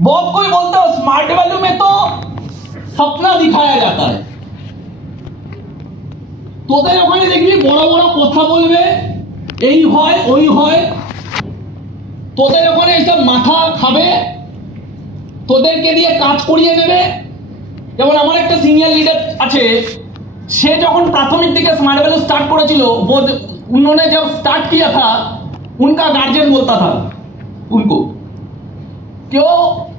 बहुत कोई बोलते हो स्मार्ट वैल्यू में तो सपना दिखाया जाता है। তোদের ওখানে দেখবি বড় বড় কথা বলবে, এই হয় ওই হয়, তোদের ওখানে এইসব মাথা খাবে, তোদেরকে দিয়ে কাজ করিয়ে নেবে। যেমন আমার একটা সিনিয়র লিডার আছে, সে যখন प्राथमिक दिखे स्मार्ट वैल्यू स्टार्ट করেছিল, वो उन्होंने जब स्टार्ट किया था उनका गार्जियन बोलता था उनको क्यों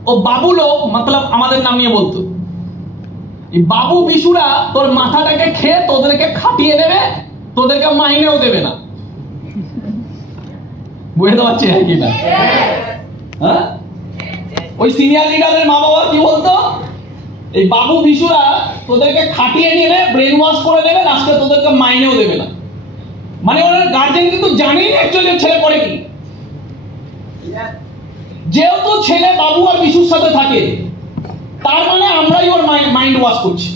वो बाबू लोग मतलब আমাদের নাম নিয়ে বলতো এই বাবু বিশুরা তোর মাথাটাকে খেয়ে তোদেরকে খাটিয়ে নেবে, তোদেরকে মাইনেও দেবে না। বুঝতে পারছিস কি না? হ্যাঁ, ওই সিনিয়র লিডারের মা বাবা কি বলতো, এই বাবু বিশুরা তোদেরকে খাটিয়ে নেবে, ব্রেন ওয়াশ করে নেবে, লাস্টে তোদেরকে মাইনেও দেবে না। মানে ওনার গার্জেন কিন্তু জানেই না অ্যাকচুয়ালি ছেলে পড়ে কি। যেহেতু ছেলে বাবু আর বিশুর সাথে থাকে, তার মানে আমরাই ওর মাইন্ড ওয়াশ করছি,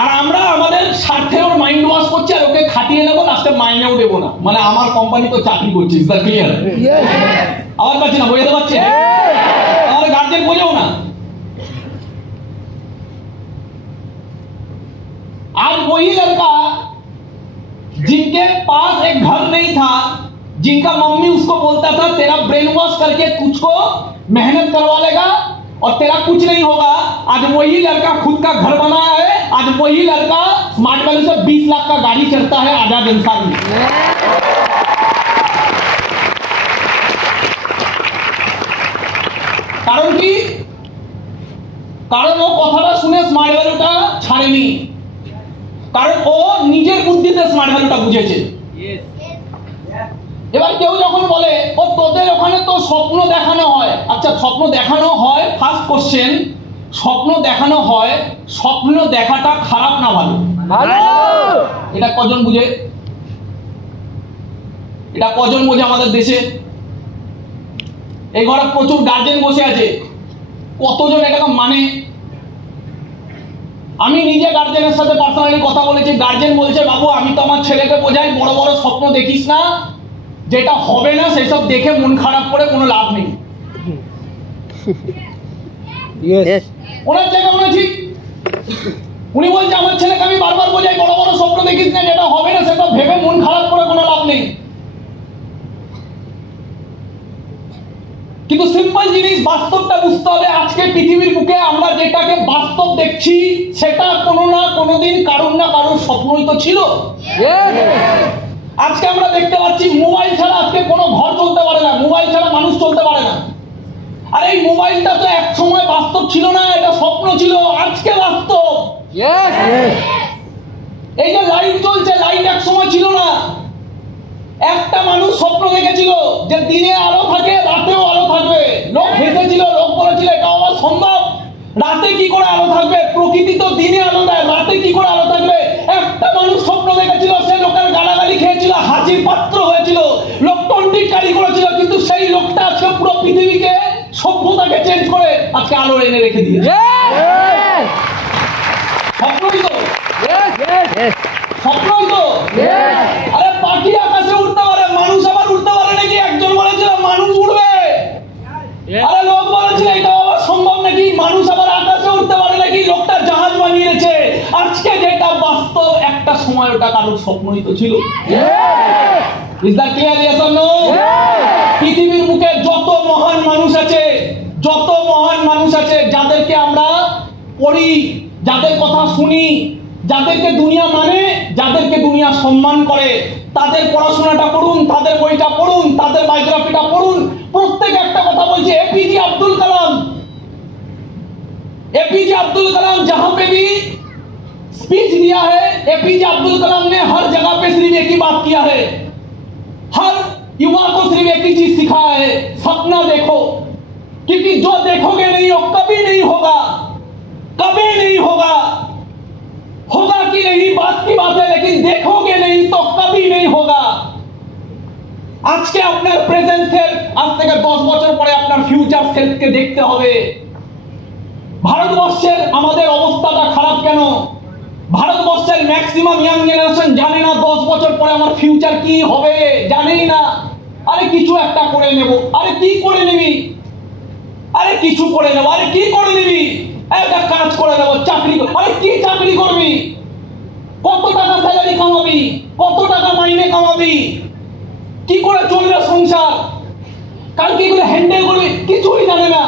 আর আমরা আমাদের স্বার্থে ওর মাইন্ড ওয়াশ করছি, আর ওকে খাটিয়ে নেবো, লাস্টে মাইনেও দেবো না। মানে আমার কোম্পানি তো চাকরি করছে, ইজ দ্যাট ক্লিয়ার? আওয়াজ পাচ্ছি না, বুঝতে পারছে? আমাদের গার্জেন বোঝেও না। आज वही लड़का जिनके पास एक घर नहीं था, जिनका मम्मी उसको बोलता था तेरा ब्रेन वॉश करके तुझको मेहनत करवा लेगा और तेरा कुछ नहीं होगा, आज वही लड़का खुद का घर बनाया है। आज वही लड़का स्मार्ट वैल्यू से 20 लाख का गाड़ी चढ़ता है आजाद इंसान में। कारण की कारण वो কথাটা শুনে স্মার্ট ভ্যালুটা ছাড়েনি, কারণ ও নিজের বুদ্ধিতে স্মার্ট ভ্যালুটা বুঝেছে। এবার কেউ যখন বলে ও তোদের ওখানে তো স্বপ্ন দেখানো হয়, আচ্ছা স্বপ্ন দেখানো হয়, ফার্স্ট কোশ্চেন, স্বপ্ন দেখানো হয়, স্বপ্ন দেখাটা খারাপ না ভালো? ভালো। এটা কজন বুঝে? এটা কজন বোঝে আমাদের দেশে? এই ঘরে প্রচুর গার্জেন বসে আছে, কতজন এটাকে মানে? আমি নিজে গার্জেনের সাথে পার্সোনালি কথা বলেছি, গার্জেন বলছে বাবু আমি তো আমার ছেলেকে বোঝাই বড় বড় স্বপ্ন দেখিস না, যেটা হবে না সেই সব দেখে মন খারাপ করে কোনো লাভ নেই। ওনার জায়গা মনে ঠিক, উনি বলছে আমার ছেলেকে আমি বারবার বোঝাই বড় বড় স্বপ্ন দেখিস না, যেটা হবে না সেটা ভেবে মন খারাপ করে কোনো লাভ নেই। কিন্তু সিম্পল জিনিস বাস্তবটা বুঝতে হবে। আজকে পৃথিবীর বুকে আমরা যেটাকে বাস্তব দেখছি সেটা কোনো না কোনোদিন কারোর না কারোর স্বপ্নই তো ছিল। আজকে আমরা দেখতে পাচ্ছি মোবাইল ছাড়া আজকে কোনো ঘর চলতে পারে না, মোবাইল ছাড়া মানুষ চলতে পারে না। আর এই মোবাইলটা তো এক সময় বাস্তব ছিল না, এটা স্বপ্ন ছিল, আজকে বাস্তব। এই যে লাইট চলছে, লাইট এক সময় ছিল না। একটা মানুষ স্বপ্ন দেখেছিল যে দিনে আলো থাকে রাতেও আলো থাকবে, লোক হেসেছিল, লোক বলেছিল এটা আবার সম্ভব, রাতে কি করে আলো থাকবে, প্রকৃতি তো দিনে আলো দেয়, রাতে কি করে আলো থাকবে। একটা মানুষ স্বপ্ন দেখেছিল, সে লোকের গালাগালি খেয়েছিল, হাসির পাত্র হয়েছিল, লোক টন্টিকারি করেছিল, কিন্তু সেই লোকটা আজকে পুরো পৃথিবীকে সভ্যতাকে চেঞ্জ করে আজকে আলো এনে রেখে দিয়েছে। স্বপ্নই তো, স্বপ্নই তো। আরে পাখি আকাশে উঠতে পারে, মানুষ আবার উঠতে পারে নাকি? একজন বলেছিল মানুষ উড়বে, আরে লোক বলেছিল এটা আবার সম্ভব নাকি? মানুষ আবার আকাশে উঠতে পারে নাকি? লোকটা জাহাজ বানিয়েছে। আজকে যেটা বাস্তব, একটা সময় ওটা কারোর স্বপ্নই তো ছিল। Is that clear? Yes or no? পৃথিবীর বুকে যত মহান মানুষ আছে, যত মহান মানুষ আছে, যাদেরকে আমরা পড়ি, যাদের কথা শুনি, যাদেরকে দুনিয়া মানে, যাদেরকে দুনিয়া সম্মান করে, তাদের পড়াশোনাটা করুন, তাদের বইটা পড়ুন, তাদের বায়োগ্রাফিটা পড়ুন। প্রত্যেক একটা কথা বলছে। एपीजे अब्दुल कलाम, एपीजे अब्दुल कलाम जहां पे भी स्पीच दिया है, एपीजे अब्दुल कलाम ने हर जगह पे सिर्फ एक ही बात किया है, हर युवा को सिर्फ एक ही चीज सिखाया है, सपना देखो, क्योंकि जो देखोगे नहीं हो कभी नहीं होगा, कभी नहीं होगा। होगा कि नहीं बात की बात है, लेकिन देखोगे नहीं तो कभी नहीं होगा। আজকে আপনার প্রেজেন্সের আজ থেকে 10 বছর পরে আপনার ফিউচার সেলফকে দেখতে হবে। ভারতবর্ষের আমাদের অবস্থাটা খারাপ কেন? ভারতবর্ষের ম্যাক্সিমাম ইয়াং জেনারেশন জানে না 10 বছর পরে আমার ফিউচার কি হবে, জানেই না। আরে কিছু একটা করে নেব, আরে কি করে নিবি? আরে কিছু করে নেব। আরে কি করে নিবি? একটা কাজ করে নেব, চাকরি। আরে কি চাকরি করবি? কত টাকা স্যালারি কামাবি? কত টাকা মাইনে কামাবি? কি করে চলবে সংসার? কালকে এগুলো হ্যান্ডেল করবি? কিছুই জানে না।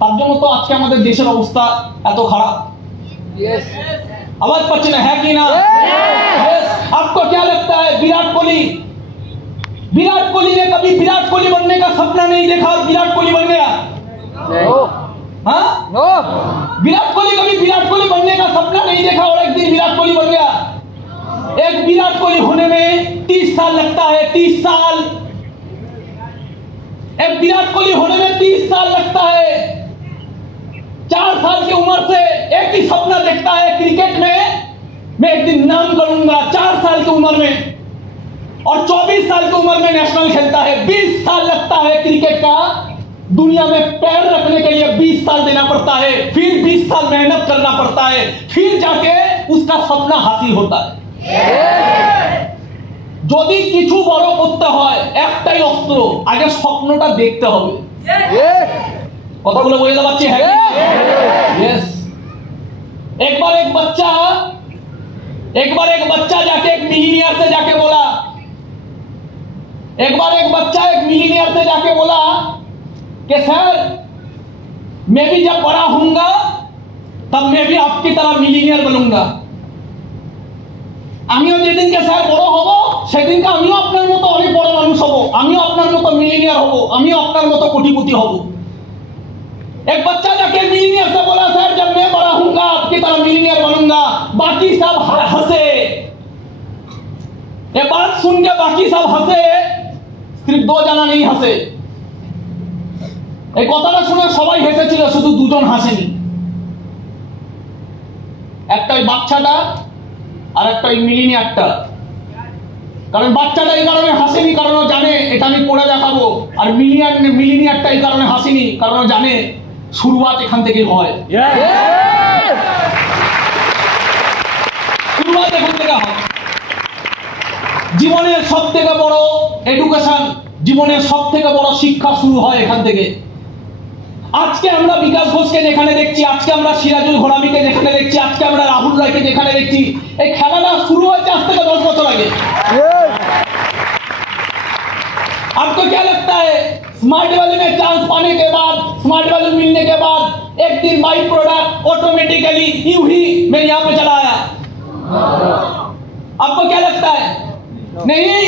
তার জন্য তো আজকে আমাদের দেশের অবস্থা এত খারাপ। आवाज पच्चीस है कि ना? आपको क्या लगता है विराट कोहली ने कभी विराट कोहली बनने का सपना नहीं देखा और विराट कोहली बन गया? हाँ? विराट कोहली कभी विराट कोहली बनने का सपना नहीं देखा और एक दिन विराट कोहली बन गया। एक विराट कोहली होने में 30 साल लगता है, 30 साल। एक विराट कोहली होने में 30 साल लगता है। 4 साल की उम्र से एक ही सपना देखता है क्रिकेट में, मैं एक दिन नाम करूंगा। 4 साल की उम्र में, और 24 साल की उम्र में नेशनल खेलता है। 20 साल लगता है क्रिकेट का दुनिया में पैर रखने के लिए। 20 साल देना पड़ता है, फिर 20 साल मेहनत करना पड़ता है, फिर जाके उसका सपना हासिल होता है। যদি কিছু বড় করতে হয় একটাই অস্ত্র, আগে স্বপ্নটা দেখতে হবে। কথাগুলো বুঝতে পারছি? হ্যাঁ, यस। एक बार एक बच्चा जाके एक मिलीनियर से जाके बोला, एक मिलीनियर से जाके बोला कि सर मैं भी जब बड़ा होऊंगा तब मैं भी आपकी तरह मिलीनियर बनूंगा। আমিও যেদিনকে স্যার বড় হব সেদিনকে আমিও আপনার মতো অনেক বড় মানুষ হব, আমিও আপনার মতো মিলিনিয়ার হব, আমিও আপনার মতো কোটিপতি হব। एक बच्चा जाके मिलीनियर से बोला सर जब मैं बड़ा होऊंगा आपकी तरह मिलीनियर बनूंगा। बाकी सब हंसे। ये बात सुन के बाकी सब हंसे, सिर्फ 2 जना नहीं हंसे। এই কথাটা শুনে সবাই হেসেছিল, শুধু 2 জন হাসেনি। একটা ওই বাচ্চাটা আর একটা ওই মিলিনিয়ারটা। কারণ বাচ্চাটা এই কারণে হাসেনি কারণ ও জানে এটা আমি করে দেখাবো, আর মিলিনিয়ারটা এই কারণে হাসেনি কারণ ও জানে শুরুয়াত এখান থেকে হয়। শুরুয়াত এখান থেকে হয়। জীবনের সবথেকে বড় এডুকেশন, জীবনের সবথেকে বড় শিক্ষা শুরু হয় এখান থেকে। আজকে আমরা বিকাশ ঘোষকে যেখানে দেখছি, আজকে আমরা সিরাজুল ঘোরামিকে যেখানে দেখছি, আজকে আমরা রাহুল রায়কে যেখানে দেখছি, এই খেলাটা শুরু হয়েছে আজ থেকে 10 বছর আগে। आपको क्या लगता है स्मार्ट वैली में चांस पाने के बाद, स्मार्ट वैली मिलने के बाद एक दिन बाई प्रोडक्ट ऑटोमेटिकली यूं ही मैं यहां पे चला आया? आपको क्या लगता है? नहीं,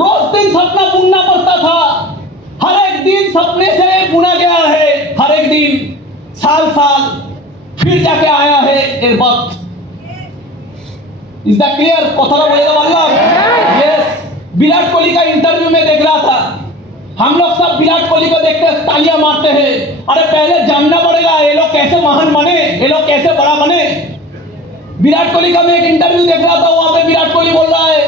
रोज दिन सपना बुनना पड़ता था। हर एक दिन सपने से बुना गया है, हर एक दिन साल फिर जाके आया है एक वक्त। Is the clear? कथाটা বলে পারলাম? यस। विराट कोहली का इंटरव्यू में देख रहा था, हम लोग सब विराट कोहली को देखते तालियां मारते हैं। अरे पहले जानना पड़ेगा ये लोग कैसे महान बने, ये लोग कैसे बड़ा बने। विराट कोहली का मैं एक इंटरव्यू देख रहा था, वहां पे विराट कोहली बोल रहा है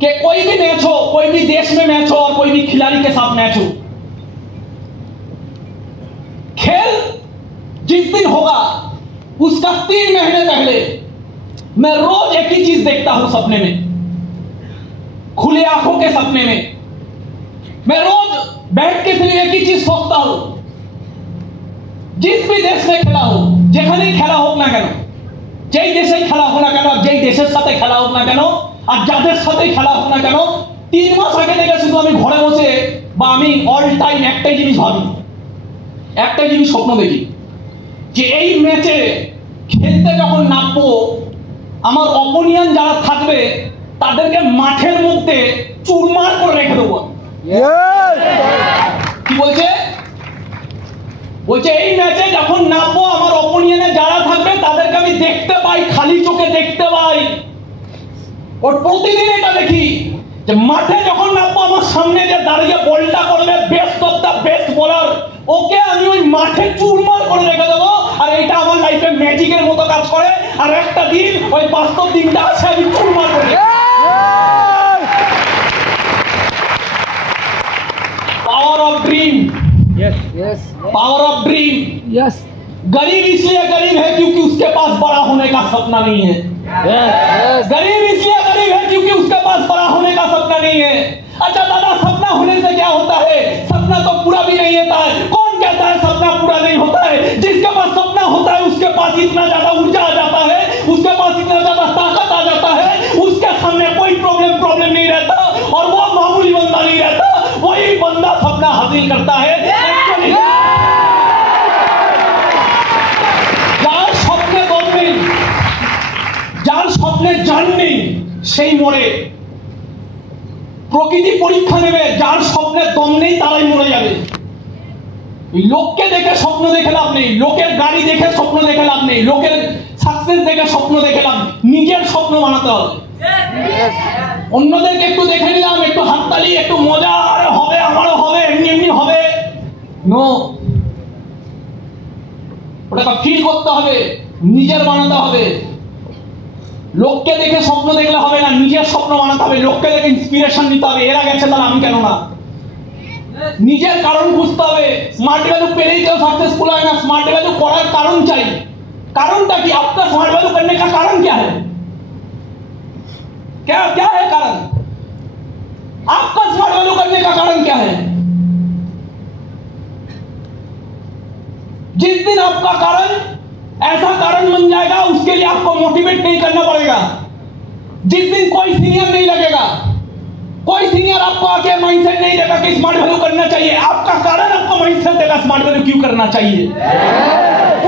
कि कोई भी मैच हो, कोई भी देश में मैच हो और कोई भी खिलाड़ी के साथ मैच हो, खेल जिस दिन होगा उसका 3 महीने पहले मैं रोज एक ही चीज देखता हूं सपने में, खुले आंखों के सपने में। मैं रोज बैठ के सिर्फ एक ही चीज सोचता हूं, जिस भी देश में खेला हो, যেখানেই খেলা হোক না কেন, যেই দেশেই খেলা হোক না কেন, যেই দেশের সাথে খেলা হোক না কেন, আর যাদের সাথে খেলা হোক না কেন, 3 মাস আগে থেকে শুধু আমি ঘরে বসে বা আমি অল টাইম একটাই জিনিস ভাবি, একটাই জিনিস স্বপ্ন দেখি যে এই ম্যাচে খেলতে যখন নামবো আমার অপোনিয়ন যারা থাকবে তাদেরকে মাঠের মধ্যে চুরমার করে রেখে দেবো। কি বলছে? বলছে এই ম্যাচে যখন নামবো আমার অপোনিয়নে যারা থাকবে তাদেরকে আমি দেখতে পাই, খালি চোখে দেখতে পাই। ওর প্রতিদিন এটা দেখি যে মাঠে যখন নামবো আমার সামনে যে দাঁড়িয়ে বলটা করবে best of the best bowler, okay আমি ওই মাঠে চুরমার করে রেখে দেবো। আর এটা আমার লাইফে ম্যাজিকের মতো কাজ করে। আর একটা দিন ওই বাস্তব দিনটা আসে আমি চুরমার করি। Power of dream. Yes yes power of dream. Yes. गरीब इसलिए गरीब है क्योंकि उसके पास बड़ा होने का सपना नहीं है। गरीब इसलिए गरीब है क्योंकि उसके पास बड़ा होने का सपना नहीं है। अच्छा दादा, सपना होने से क्या होता है? सपना तो पूरा भी नहीं होता है। सपना हासिल करता है। যার স্বপ্নে দম নেই, যার স্বপ্নে জান নেই, সেই মরে। প্রকৃতি পরীক্ষা নেবে, যার স্বপ্নের দম নেই তারাই মরে যাবে। লোককে দেখে স্বপ্ন দেখে লাভ নেই, লোকের গাড়ি দেখে স্বপ্ন দেখে লাভ নেই, লোকের সাকসেস দেখে স্বপ্ন দেখে লাভ, নিজের স্বপ্ন বানাতে হবে। অন্যদেরকে একটু দেখে নিলাম, একটু হাততালি, একটু মজা, আরে হবে, আমারও হবে, এমনি এমনি হবে, নো। ওটাকে ফিল করতে হবে, নিজের বানাতে হবে। লোককে দেখে স্বপ্ন দেখলে হবে না, নিজের স্বপ্ন বানাতে হবে। লোককে দেখে ইন্সপিরেশন নিতে হবে, এরা গেছে তাহলে আমি কেন না। নিজের কারণ বুঝতে হবে। স্মাर्ट वैल्यू পেলেই কেউ सक्सेसफुल হয় না, स्मार्ट वैल्यू করার কারণ চাই। কারণটা কি? आपका स्मार्ट वैल्यू करने का कारण क्या है? क्या क्या है कारण? आपका स्मार्ट वैल्यू करने का कारण क्या है? जिस दिन आपका कारण ऐसा कारण बन जाएगा, उसके लिए आपको मोटिवेट नहीं करना पड़ेगा। जिस दिन कोई सीनियर नहीं लगेगा, कोई सीनियर आपको आके माइंडसेट नहीं देगा कि स्मार्ट वैल्यू करना चाहिए, आपका कारण आपको माइंडसेट देगा स्मार्ट वैल्यू क्यों करना चाहिए।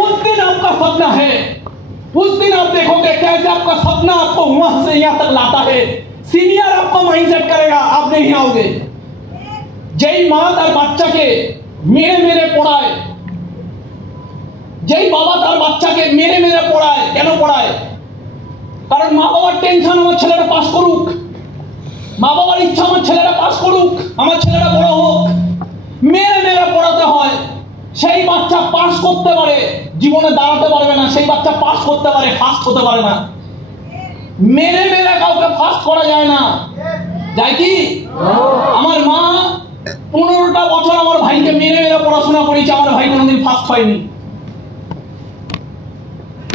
उस दिन आपका सपना है, उस दिन आप देखोगे कैसे आपका सपना आपको वहां से यहां तक लाता है। सीनियर आपको माइंडसेट करेगा, आप नहीं आओगे। যেই মা তার বাচ্চাকে মেরে মেরে পড়ায়, যেই বাবা তার বাচ্চাকে মেরে মেরে পড়ায়, কেন পড়ায়? কারণ মা বাবার টেনশন আমার ছেলেটা পাস করুক, মা বাবার ইচ্ছা আমার ছেলেটা পাস করুক, আমার ছেলেটা বড় হোক। মেরে মেরে পড়াতে হয়। সেই বাচ্চা পাস করতে পারে, জীবনে দাঁড়াতে পারবে না। সেই বাচ্চা পাস করতে পারে, ফার্স্ট হতে পারে না। মেরে মেরে কাউকে ফার্স্ট করা যায় না, যায় কি? আমার মা 15টা বছর আমার ভাইকে মেরে মেরে পড়াশোনা করেছে, আমার ভাই কোনোদিন ফার্স্ট হয়নি।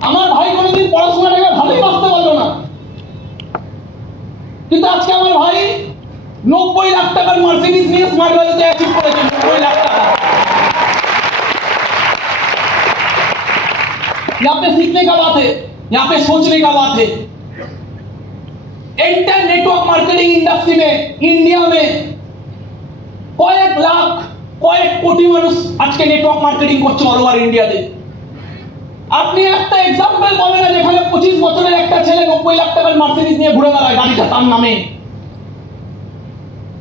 আমার ভাই কোনোদিন পড়াশোনাটাকে ভালোই বাঁচতে পারলো না। কিন্তু আজকে আমার ভাই 90 লাখ টাকার মার্সিডিজ নিয়ে স্মার্ট ভ্যালুতে অ্যাচিভ করেছে। 90 লাখ টাকা। यहाँ पे सीखने का बात है, यहाँ पे सोचने का बात है। एंटायर नेटवर्क मार्केटिंग इंडस्ट्री में इंडिया में কয়েক লাখ, কয়েক কোটি মানুষ আজকে নেটওয়ার্ক মার্কেটিং করছে অল ওভার ইন্ডিয়াতে। আপনি একটা এক্সাম্পল পাবেন না যেখানে 25 বছরের একটা ছেলে 90 লাখ টাকার মার্সিডিজ নিয়ে ঘুরে বেড়ায়, গাড়িটা তার নামে।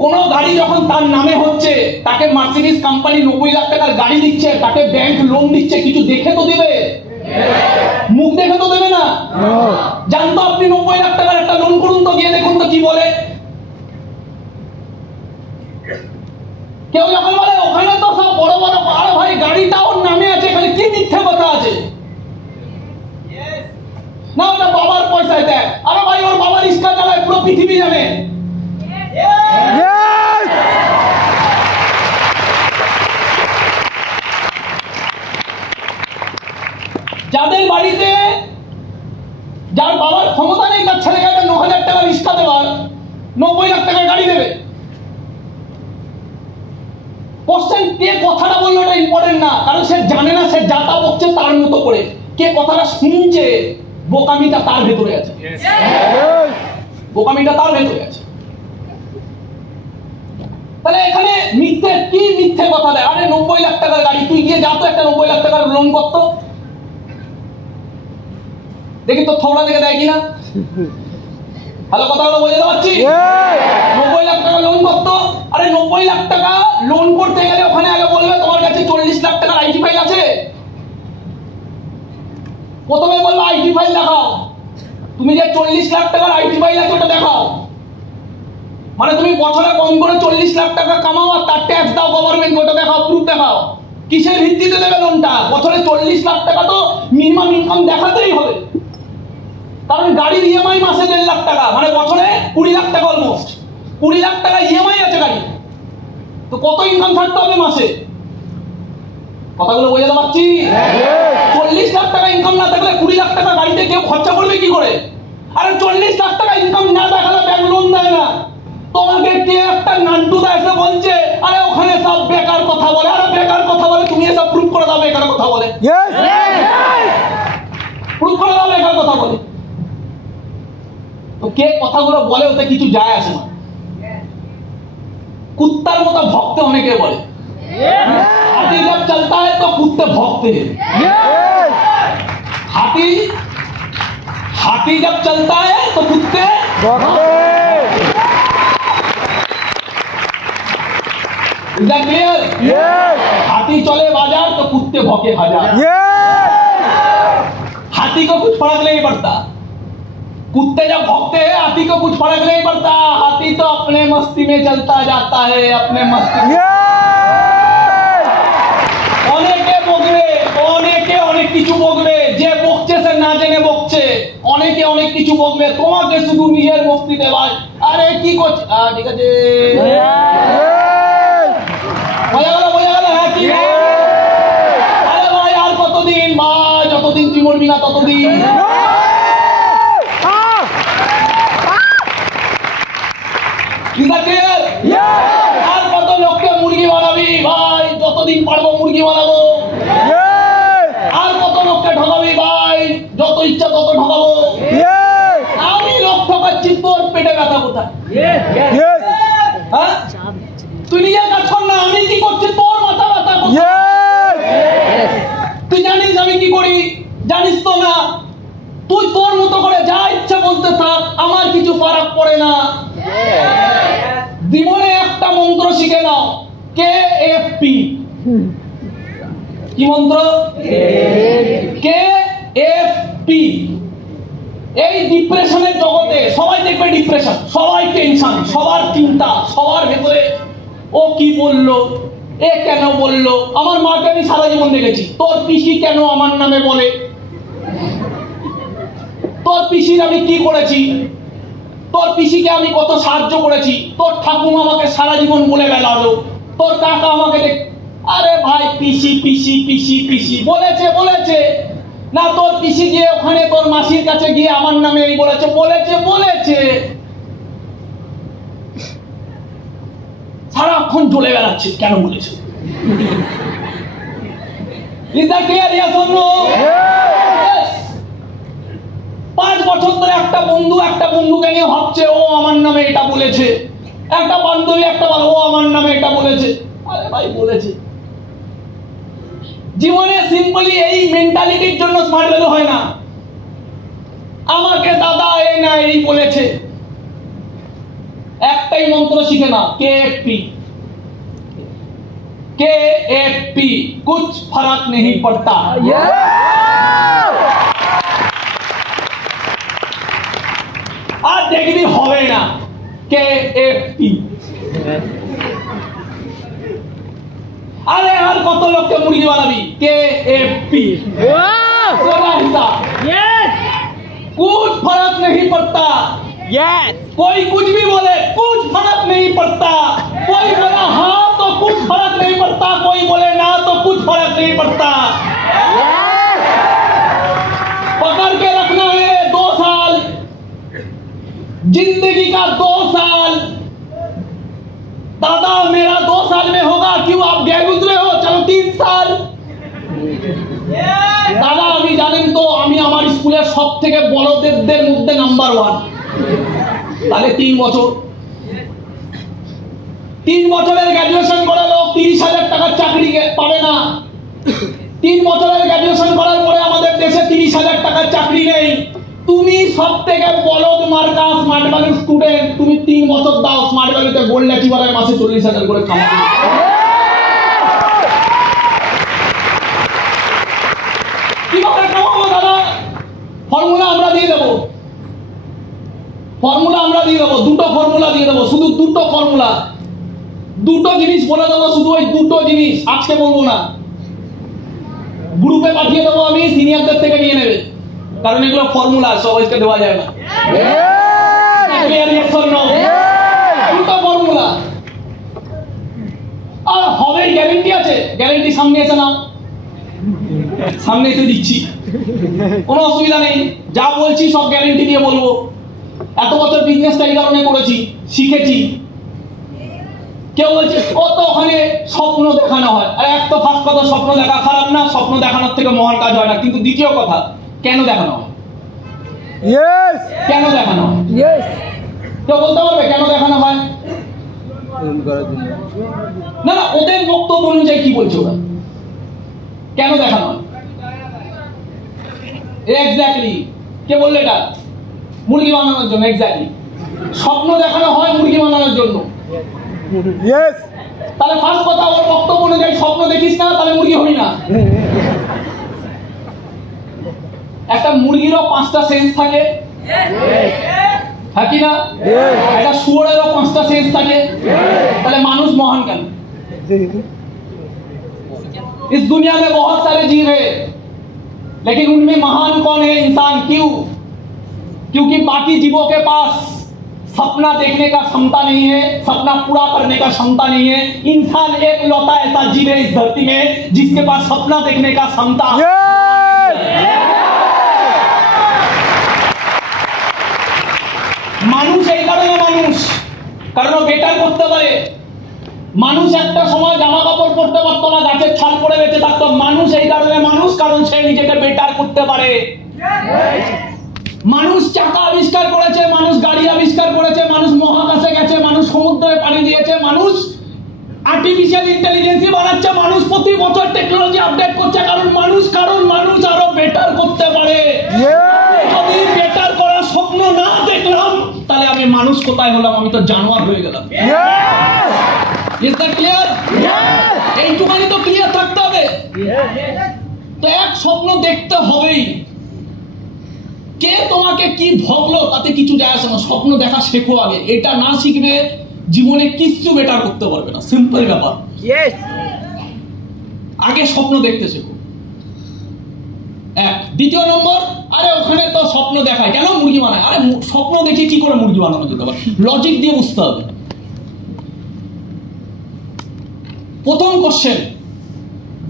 কোন গাড়ি যখন তার নামে হচ্ছে, তাকে মার্সিডিজ কোম্পানি 90 লাখ টাকার গাড়ি দিচ্ছে, তাকে ব্যাংক লোন দিচ্ছে, কিছু দেখে তো দিবে, মুখ দেখে তো দেবে না। জানতো আপনি 90 লাখ টাকার একটা লোন করুন তো, গিয়ে দেখুন তো কি বলে। কেউ যখন বলে ওখানে তো সব বড় বড়, আরে ভাই গাড়িটা ওর নামে আছে, এখানে কি মিথ্যে কথা আছে? না ওটা বাবার পয়সায় দেয়, আরে ভাই ওর বাবা রিক্সা চালায়, পুরো পৃথিবী জানে। যাদের বাড়িতে, যার বাবার ক্ষমতা নেই, তার ছেলেকে 9,000 টাকা রিক্সা দেওয়ার, 90 লাখ টাকার গাড়ি দেবে। কোশ্চেন কে কথাটা বললো এটা ইম্পর্টেন্ট না, কারণ সে জানে না, সে যাতা বকছে তার মতো করে। কে কথাটা শুনছে, বোকামিটা তার ভেতরে আছে, বোকামিটা তার ভেতরে আছে। তাহলে এখানে মিথ্যে কি মিথ্যে কথা দেয়? আরে 90 লাখ টাকার গাড়ি, তুই গিয়ে যা তো একটা 90 লাখ টাকার লোন করতো, দেখি তো থোড়া থেকে দেয় কিনা। ভালো কথা হলো, বুঝতে পারছি। 90 লাখ টাকা লোন করতো, আরে 90 লাখ টাকা লোন করতে গেলে ওখানে আগে বলবে তোমার কাছে 40 লাখ টাকার আইটি ফাইল আছে। প্রথমে বলবে আইটি ফাইল দেখাও, তুমি যে 40 লাখ টাকার আইটি ফাইল আছে ওটা দেখাও। মানে তুমি বছরে কম করে 40 লাখ টাকা কামাও আর তার ট্যাক্স দাও গভর্নমেন্ট, ওটা দেখাও, প্রুফ দেখাও। কিসের ভিত্তিতে দেবে লোনটা? বছরে 40 লাখ টাকা তো মিনিমাম ইনকাম দেখাতেই হবে, কারণ গাড়ির ইএমআই মাসে 1.5 লাখ টাকা, মানে বছরে 20 লাখ টাকা, অলমোস্ট 20 লাখ টাকা ইএমআই আছে গাড়ি। তো কত ইনকাম থাকতে হবে মাসে? কথাগুলো বোঝাতে পারছি? 40 লাখ টাকা ইনকাম না থাকলে 20 লাখ টাকা গাড়িতে কেউ খরচা করবে কি করে? আরে 40 লাখ টাকা ইনকাম না দেখালে ব্যাংক লোন দেয় না। তোমাকে কে একটা নান্টুদা এসে বলছে আরে ওখানে সব বেকার কথা বলে, আরে বেকার কথা বলে, তুমি এসব প্রুফ করে দাও বেকার কথা বলে, প্রুফ করে দাও বেকার কথা বলে। তো কে কথাগুলো বলে ওতে কিছু যায় আসে না। কুত্তার মতো ভক্ত অনেকে বলে। हाथी जब चलता है तो कुत्ते भौंकते हैं। हाथी हाथी जब चलता है तो कुत्ते Is that clear? हाथी चले बाजार तो कुत्ते भौंके हजार। हाथी को कुछ फर्क नहीं पड़ता, कुत्ते जब भौंकते हैं हाथी को कुछ फर्क नहीं पड़ता। हाथी तो अपने मस्ती में चलता जाता है, अपने मस्ती में। অনেকে বকবে, অনেকে অনেক কিছু বকবে, যে বকছে সে না জেনে বকছে। অনেকে অনেক কিছু বকবে, তোমাকে শুধু নিজের মস্তিতে ভাই আরে কি করছ ঠিক আছে বোঝা গেল হ্যাঁ কি আরে ভাই আর কতদিন ভাই, যতদিন তুই মরবি না ততদিন। আর কত লোককে মুরগি বানাবি ভাই, যতদিন পারবো মুরগি বানাবো। আর কত লোককে ঠকাবি ভাই, যত ইচ্ছা তত ঠকাবো। আমি লোক ঠকাচ্ছি, তোর পেটে ব্যথা কোথায়? হ্যাঁ তুই নিজের কাজ কর না, আমি কি করছি তোর মাথা ব্যথা কোথায়? তুই জানিস আমি কি করি? জানিস তো না। তুই তোর মতো করে যা ইচ্ছা বলতে থাক, আমার কিছু ফারাক পড়ে না। জীবনে একটা মন্ত্র শিখে নাও, KFP। কি মন্ত্র? KFP। এই ডিপ্রেশনের জগতে সবাই দেখবে ডিপ্রেশন, সবাই টেনশন, সবার চিন্তা, সবার ভেতরে ও কি বললো, এ কেন বললো। আমার মাকে আমি সারা জীবন দেখেছি, তোর পিসি কেন আমার নামে বলে, তোর পিসির আমি কি করেছি, তোর পিসিকে আমি কত সাহায্য করেছি, তোর ঠাকুমা আমাকে সারা জীবন বলে বেড়ালো, তোর কাকা আমাকে আরে ভাই পিসি পিসি পিসি পিসি বলেছে বলেছে না, তোর পিসি গিয়ে ওখানে তোর মাসির কাছে গিয়ে আমার নামে এই বলেছে বলেছে বলেছে, সারাক্ষণ জ্বলে বেড়াচ্ছে কেন বলেছে। Is that clear? Yes or no? Yes. 5 বছর ধরে একটা বন্ধুকে নিয়ে ভাবছে ও আমার নামে এটা বলেছে, একটা বান্ধবী ও আমার নামে এটা বলেছে। আরে ভাই বলেছে। জীবনে সিম্পলি এই মেন্টালিটির জন্য স্মার্ট ভ্যালু হয় না। আমাকে দাদা এই না এই বলেছে, একটাই মন্ত্র শিখে না, KFP। KFP, कुछ फर्क नहीं पड़ता। আর দেখবি হবে না, KFP। আরে আর কত লোককে মুরগি বানাবি, KFP। कुछ फर्क नहीं पड़ता। कोई कुछ भी बोले कुछ फर्क नहीं पड़ता। कोई बोला हाँ तो कुछ फर्क नहीं पड़ता, कोई बोले ना तो कुछ फर्क नहीं पड़ता। पकड़ के रखना है 2 साल, जिंदगी का 2 साल। दादा मेरा 2 साल में होगा, क्यों आप गए गुजरे हो, चलो 3 साल। দাদা আমি জানেন তো আমি আমার স্কুলের সব থেকে বড়দের মধ্যে নাম্বার 1, তাহলে 3 বছর। 3 বছরের গ্র্যাজুয়েশন করা লোক 30,000 টাকার চাকরি পাবে না। 3 বছরের গ্র্যাজুয়েশন করার পরে আমাদের দেশে 30,000 টাকার চাকরি নেই। তুমি সব থেকে বলদ মার্কা স্মার্ট ভ্যালু স্টুডেন্ট, তুমি 3 বছর দাও, স্মার্ট ভ্যালুতে গোল্ড অ্যাচিভারের মাসে 40,000 করে কামাবে। কিভাবে কামাবো দাদা? ফর্মুলা আমরা দিয়ে দেবো, দুটো ফর্মুলা দিয়ে দেবো, শুধু দুটো ফর্মুলা, দুটো জিনিস বলে দেবো, শুধু ওই দুটো জিনিস। আজকে বলবো না, গ্রুপে পাঠিয়ে দেবো আমি, সিনিয়রদের থেকে নিয়ে নেবে, কারণ এগুলো ফর্মুলা সবাইকে দেওয়া যায় না। দুটো ফর্মুলা আর হবে, গ্যারেন্টি আছে। গ্যারেন্টি সামনে এসে নাও, সামনে এসে দিচ্ছি, কোনো অসুবিধা নেই। যা বলছি সব গ্যারেন্টি দিয়ে বলবো। এত বছর বিজনেসটা এই কারণে করেছি, শিখেছি। কেউ বলছে ও তো ওখানে স্বপ্ন দেখানো হয়। আর এক তো ফার্স্ট কথা, স্বপ্ন দেখা খারাপ না, স্বপ্ন দেখানোর থেকে মহান কাজ হয় না। কিন্তু দ্বিতীয় কথা, কেন দেখানো হয়? কেন দেখানো হয়? কেউ বলতে পারবে কেন দেখানো হয়? না না, ওদের বক্তব্য অনুযায়ী কি বলছে ওরা, কেন দেখানো এক্স্যাক্টলি কে বললে এটা? মুরগি বানানোর জন্য। এক্স্যাক্টলি স্বপ্ন দেখানো হয় মুরগি বানানোর জন্য। তাহলে ফার্স্ট কথা, ওর বক্তব্য অনুযায়ী স্বপ্ন দেখিস না, তাহলে মুরগি হবি না। একটা মুরগিরও 5টা সেন্স থাকে, থাকি না? একটা শুয়োরেরও 5টা সেন্স থাকে, তাহলে মানুষ মহান কেন? इस दुनिया में बहुत सारे जीव है, लेकिन उनमें महान कौन है? इंसान। क्यों? क्योंकि बाकी जीवों के पास सपना देखने का क्षमता नहीं है, सपना पूरा करने का क्षमता नहीं है। इंसान एक लौता ऐसा जीव है इस धरती में जिसके पास सपना देखने का क्षमता। মানুষ এই কারণে মানুষ, কারণ বেটার করতে পারে। মানুষ একটা সময় জামা কাপড় পরতে পারতো না, গাছের ছাল পরে বেঁচে থাকতো। মানুষ এই কারণে মানুষ, কারণ সে নিজেকে বেটার করতে পারে। মানুষ চাকা আবিষ্কার করেছে, মানুষ গাড়ি আবিষ্কার করেছে, মানুষ মহাকাশে গেছে, মানুষ সমুদ্রে পাড়ি দিয়েছে, মানুষ আর্টিফিশিয়াল ইন্টেলিজেন্সই বানাচ্ছে, মানুষ প্রতি বছর টেকনোলজি আপডেট করছে, কারণ মানুষ আরো বেটার করতে পারে। যদি বেটার করার স্বপ্ন না দেখলাম, তাহলে আমি মানুষ কোথায় হলাম? আমি তো জানোয়ার হয়ে গেলাম। Is that clear? এইটুখানি তো ক্লিয়ার থাকতে হবে। তো এক স্বপ্ন দেখতে হবেই। কে তোমাকে কি ভগলো তাতে কিছু যায় আসে না, স্বপ্ন দেখা শেখো আগে। এটা না শিখবে জীবনে কিচ্ছু বেটার করতে পারবে না। সিম্পল ব্যাপার। আগে স্বপ্ন দেখতে শেখো। এক। দ্বিতীয় নম্বর, আরে ওখানে তো স্বপ্ন দেখায়, কেন মুরগি বানায়? আরে স্বপ্ন দেখে কি করে মুরগি বানানো যেতে পারে? লজিক দিয়ে বুঝতে হবে। প্রথম কোশ্চেন,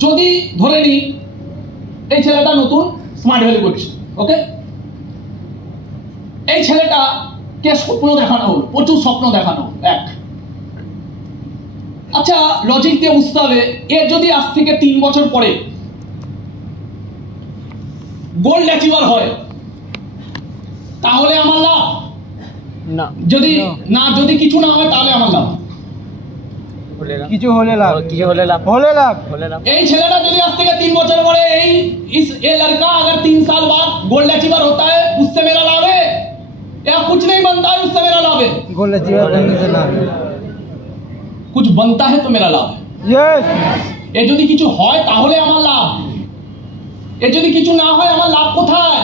যদি ধরে নি এই ছেলেটা নতুন স্মার্ট ভ্যালি করছে, ওকে? এই ছেলেটাকে স্বপ্ন দেখানো হলো, প্রচুর স্বপ্ন দেখানো। এক। আচ্ছা, লজিক দিয়ে বুঝতে হবে, এর যদি আজ থেকে 3 বছর পরে গোল্ড অ্যাচিভার হয়, তাহলে আমার লাভ না। যদি কিছু না হয়, তাহলে আমার লাভ। কিছু হলে লাভ, এই ছেলেটা যদি আজ থেকে 3 বছর পরে ये लड़का अगर 3 साल बाद गोल्ड अचीवर होता है, उससे मेरा लाभ है या कुछ नहीं बनता है उससे मेरा लाभ है? गोल्ड अचीवर बनने से लाभ है। कुछ बनता है तो मेरा लाभ है। यस। এ যদি কিছু হয় তাহলে আমার লাভ, এ যদি কিছু না হয় আমার লাভ কোথায়?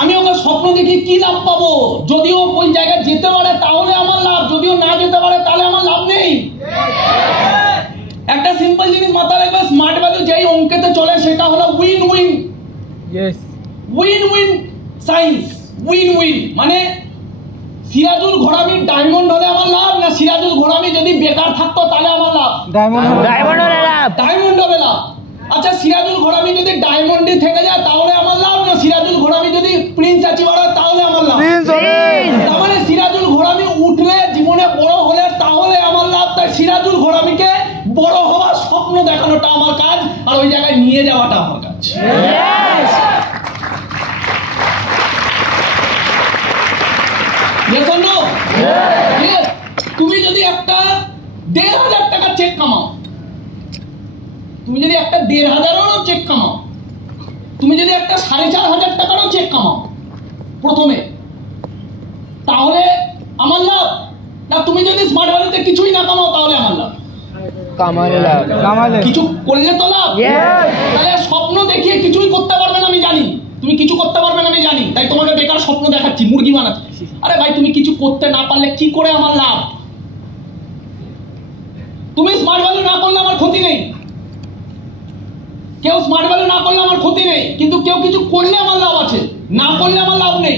আমি ওকে স্বপ্ন দেখে কি লাভ পাবো? যদিও ওই জায়গায় যেতে পারে তাহলে আমার লাভ, যদিও না যেতে পারে তাহলে আমার লাভ নেই। একটা সিম্পল জিনিস মাথায় রাখবে, স্মার্ট ভ্যালু যেই অঙ্কেতে চলে সেটা হলো win win. Yes. Win win science. Win win মানে সিরাজুল ঘোড়ামি ডায়মন্ড হলে আমার লাভ, না সিরাজুল ঘোড়ামি যদি বেকার থাকতো তাহলে আমার লাভ? डायमंड হবে লাভ। আচ্ছা, সিরাজুল ঘোড়ামি যদি ডায়মন্ডে থেকে যায় তাহলে আমার লাভ, না সিরাজুল ঘোড়ামি যদি প্রিন্স অ্যাচিভার হয় তাহলে আমার লাভ? তার মানে সিরাজুল ঘোড়ামি উঠলে জীবনে বড় হলে তাহলে আমার লাভ। তাই সিরাজুল ঘোড়ামিকে বড় হওয়ার স্বপ্ন দেখানোটা আমার কাজ, আর ওই জায়গায় নিয়ে যাওয়াটা আমার কাজ। Yes or no? Yes. তুমি যদি একটা 1,500 টাকা চেক কামাও, তুমি যদি একটা 1,500 চেক কামাও, তুমি যদি একটা 4,500 টাকারও চেক কামাও প্রথমে, তাহলে আমার লাভ? না তুমি যদি স্মার্ট ভ্যালিতে কিছুই না কামাও তাহলে আমার লাভ? কিছু করলে তো লাভ। তাহলে স্বপ্ন দেখিয়ে কিছুই করতে পারবে না আমি জানি, তুমি কিছু করতে পারবে না আমি জানি, তাই তোমাকে বেকার স্বপ্ন দেখাচ্ছি, মুরগি বানাচ্ছি। আরে ভাই, তুমি কিছু করতে না পারলে কি করে আমার লাভ? তুমি স্মার্ট ভ্যালু না করলে আমার ক্ষতি নেই, কেউ স্মার্ট ভ্যালু না করলে আমার ক্ষতি নেই, কিন্তু কেউ কিছু করলে আমার লাভ আছে, না করলে আমার লাভ নেই।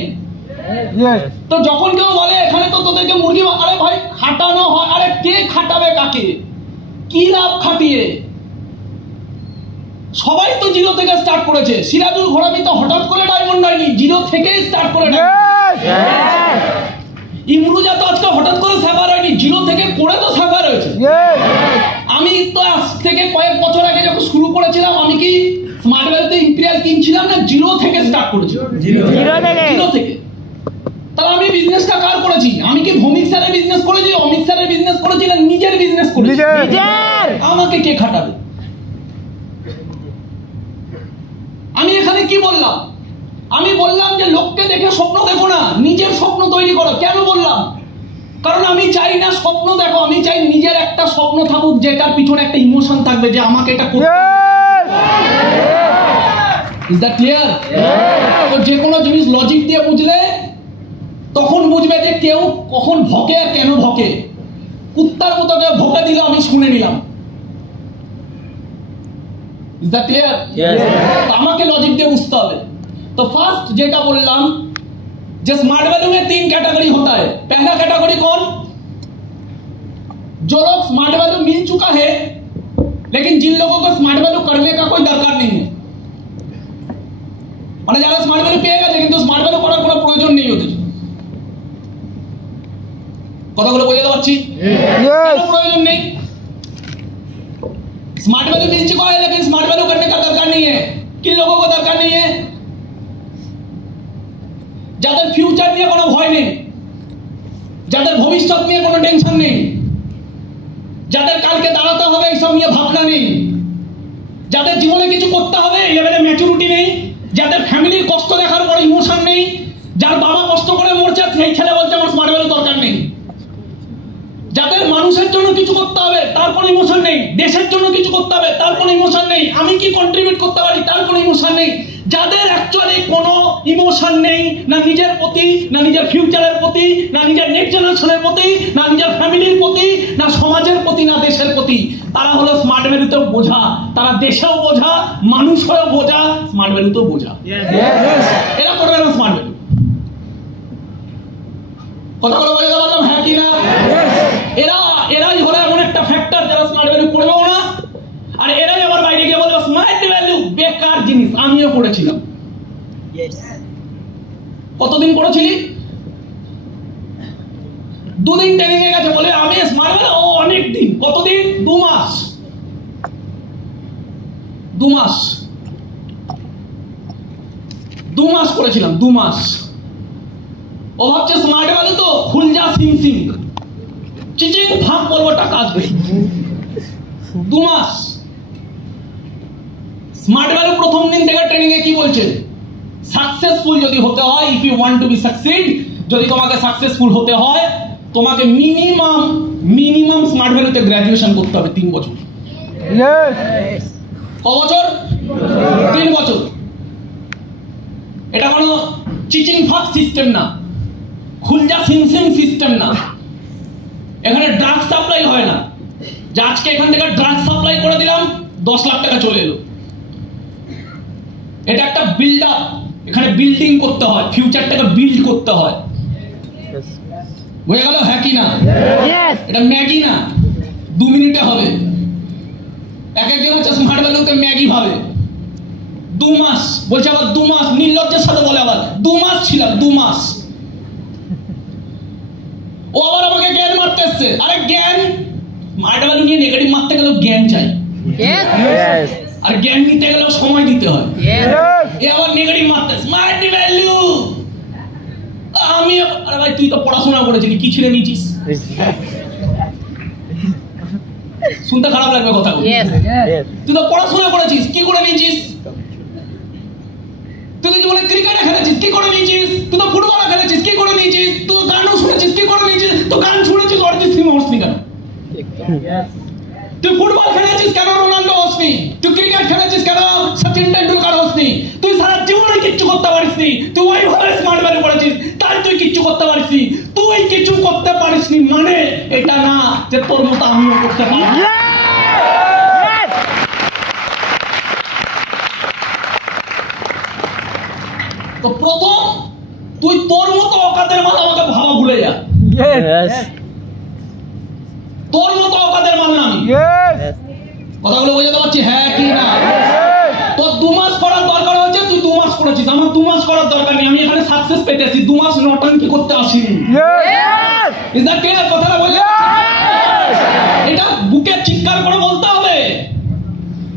তো যখন কেউ বলে এখানে তো তোদেরকে মুরগি, আরে ভাই খাটানো হয়, আরে কে খাটাবে কাকে? কি লাভ খাটিয়ে? সবাই তো জিরো থেকে স্টার্ট করেছে। সিরাজুল ঘোড়ামি তো হঠাৎ করে ডায়মন্ড হয়নি, জিরো থেকেই স্টার্ট করে। ইমরুজা তো আজকে হঠাৎ করে সাফার হয়নি, জিরো থেকে করে তো সাফার হয়েছে। আমি তো আজ থেকে কয়েক বছর আগে যখন শুরু করেছিলাম, আমি কি স্মার্ট ভ্যালিতে ইম্পেরিয়াল কিনছিলাম না? জিরো থেকে স্টার্ট করেছিলাম, জিরো থেকে। তাহলে আমি বিজনেসটা কার করেছি? আমি কি কি ভৌমিক স্যারের বিজনেস করেছি, অমিত স্যারের বিজনেস করেছি, না নিজের বিজনেস করেছি? আমাকে কে খাটাবে? আমি এখানে কি বললাম? আমি বললাম যে লোককে দেখে স্বপ্ন দেখো না, নিজের স্বপ্ন তৈরি করো। কেন বললাম? কারণ আমি চাই না স্বপ্ন দেখো, আমি চাই নিজের একটা স্বপ্ন থাকুক, যেটার পিছনে একটা ইমোশন থাকবে যে আমাকে এটা করতে হবে। Is that clear? তো যে কোনো জিনিস লজিক দিয়ে বুঝলে তখন বুঝবে যে কেউ কখন ভকে আর কেন ভকে। কুত্তার মতো কেউ ভকে দিল, আমি শুনে নিলাম। Is that clear? আমাকে লজিক দিয়ে বুঝতে হবে। तो फर्स्ट जेटा बोललाम जे स्मार्ट वैल्यू में 3 कैटेगरी होता है। पहला कैटेगरी कौन? जो लोग स्मार्ट वैल्यू मिल चुका है लेकिन जिन लोगों को स्मार्ट वैल्यू करने का कोई दरकार नहीं है, মানে যারা স্মার্ট ভ্যালু পেয়ে গেছে কিন্তু স্মার্ট ভ্যালু করার কোনো প্রয়োজন নেই ওদের। কথাগুলো বুঝতে পারছি? কোনো প্রয়োজন নেই। स्मार्ट वैल्यू मिल चुका है लेकिन स्मार्ट वैल्यू करने का दरकार नहीं है। किन लोगों को दरकार नहीं है? যাদের ফিউচার নিয়ে কোনো ভয় নেই, যাদের ভবিষ্যৎ নিয়ে কোনো টেনশন নেই, যাদের কালকে দাঁড়াতে হবে এইসব নিয়ে ভাবনা নেই, যাদের জীবনে কিছু করতে হবে এই লেভেলে ম্যাচুরিটি নেই, যাদের ফ্যামিলির কষ্ট দেখার পরে ইমোশন নেই, যার বাবা কষ্ট করে মরছে সেই ছেলে বলছে আমার স্মার্ট ভ্যালু দরকার নেই, যাদের মানুষের জন্য কিছু করতে হবে তার কোনো ইমোশন নেই, দেশের জন্য কিছু করতে হবে তার কোনো ইমোশন নেই, আমি কি কন্ট্রিবিউট করতে পারি তার কোনো ইমোশন নেই, যাদের অ্যাকচুয়ালি কোনো ইমোশন নেই না নিজের প্রতি, না নিজের ফিউচারের প্রতি, না নিজের নেক্সট জেনারেশনের প্রতি, না নিজের ফ্যামিলির প্রতি, না সমাজের প্রতি, না দেশের প্রতি, তারা হলো স্মার্ট ভ্যালুতেও বোঝা। তারা দেশেও বোঝা, মানুষ হয়েও বোঝা, স্মার্ট ভ্যালুতেও বোঝা। এরা করবে না স্মার্ট ভ্যালু। কথাগুলো বলে বললাম হ্যাঁ কি না? এরাই হলো এমন একটা ফ্যাক্টর যারা স্মার্ট ভ্যালু পড়বেও না, আর এরাই আবার বাইরে গিয়ে বলবে স্মার্ট ভ্যালু বেকার জিনিস। আমিও পড়েছিলাম। কতদিন পড়েছিলি? 2 দিন ট্রেনিং এ গেছে বলে আমি স্মার্ট ভ্যালু অনেক দিন। কতদিন? 2 মাস। 2 মাস 2 মাস করেছিলাম। 2 মাস। ও ভাবছে স্মার্ট ভ্যালু তো খুল যা সিং সিং চিচিং ভাগ বলবো টাকা আসবে। 2 মাস স্মার্ট ভ্যালু প্রথম দিন থেকে ট্রেনিং এ কি বলছে? সাকসেসফুল যদি হতে হয়, if you want to be succeed, যদি তোমাকে সাকসেসফুল হতে হয় তোমাকে মিনিমাম স্মার্ট ভ্যালুতে গ্র্যাজুয়েশন করতে হবে 3 বছর। ক বছর? 3 বছর। এটা কোনো চিচিং ফাক সিস্টেম না, খুলজা সিনসিং সিস্টেম না। এখানে ড্রাগ সাপ্লাই হয় না যে আজকে এখান থেকে ড্রাগ সাপ্লাই করে দিলাম 10 লাখ টাকা চলে এলো। এটা একটা বিল্ড আপ, এখানে বিল্ডিং করতে হয়, ফিউচারটাকে বিল্ড করতে হয়। বুঝে গেল হ্যাঁ কি না? এটা ম্যাগি না 2 মিনিটে হবে। এক একজন হচ্ছে স্মার্ট ভ্যালুতে ম্যাগি ভাবে। 2 মাস বলছে, আবার 2 মাস নির্লজ্জের সাথে বলে আবার 2 মাস ছিলাম। 2 মাস ও আবার আমাকে জ্ঞান মারতে এসছে। আরে জ্ঞান স্মার্ট ভ্যালু নিয়ে নেগেটিভ মারতে গেলেও জ্ঞান চাই, আর জ্ঞান নিতে গেলেও সময় দিতে হয়। এ আবার নেগেটিভ মারতে স্মার্ট ভ্যালু। আমি আরে ভাই তুই তো পড়াশোনা করেছিলি, কি ছিঁড়ে নিয়েছিস? শুনতে খারাপ লাগবে কথাগুলো। তুই তো পড়াশোনা করেছিস, কি করে নিয়েছিস? তুই তো জীবনে ক্রিকেটে খেলেছিস, কি করে নিয়েছিস? তুই তো ফুটবলে খেলেছিস, কি করে নিয়েছিস? তুই তো গানও শুনেছিস, কি করে নিয়েছিস? তো গান শুনেছিস, অরিজিৎ সিং হসনি কেন? তুই ফুটবল খেলেছিস কেন রোনাল্ডো হসনি? তুই ক্রিকেট খেলেছিস কেন সচিন টেন্ডুলকার হসনি? তুই সারা জীবনে কিচ্ছু করতে পারিসনি, তুই ওইভাবে স্মার্ট ভ্যালু করেছিস, তাই তুই কিচ্ছু করতে পারিসনি। তুই কিছু করতে পারিসনি মানে এটা না যে তোর মতো আমিও করতে পারি। তো প্রথম তুই তোর মতো অকাদের মাল আমাকে ভাবা ভুলে যা। তোর মতো অকাদের মাল না আমি। কথাগুলো বোঝাতে পারছি হ্যাঁ কি না? তোর 2 মাস করার দরকার হচ্ছে, তুই 2 মাস করেছিস। আমার 2 মাস করার দরকার নেই, আমি এখানে সাকসেস পেতে আসি। 2 মাস নটাঙ্কি করতে আসিনি। Is that clear? কথাটা বলে এটা বুকে চিৎকার করে বলতে হবে।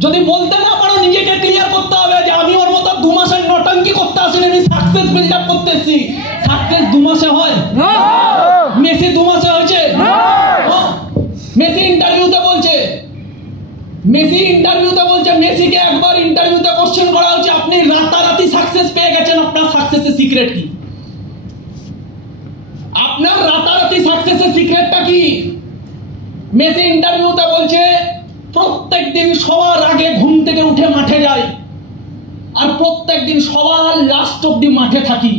যদি বলতে না পারো নিজেকে ক্লিয়ার করতে হবে যে আমি ওর মতো 2 মাসের নটাঙ্কি করতে আসিনি, আমি সাকসেস বিল্ড আপ করতে এসেছি। সাকসেস 2 মাসে হয়? মেসি 2 মাসে হয়েছে? মেসি ইন্টারভিউতে বলছে, মেসিকে একবার ইন্টারভিউতে কোশ্চেন করা হচ্ছে আপনি রাতারাতি সাকসেস পেয়ে গেছেন, আপনার সাকসেসের সিক্রেট কি? আপনার রাতারাতি সাকসেসের সিক্রেটটা কি? মেসি ইন্টারভিউতে বলছে প্রত্যেকদিন সবার আগে ঘুম থেকে উঠে মাঠে যাই, আর প্রত্যেকদিন সবার লাস্ট অব্দি মাঠে থাকি,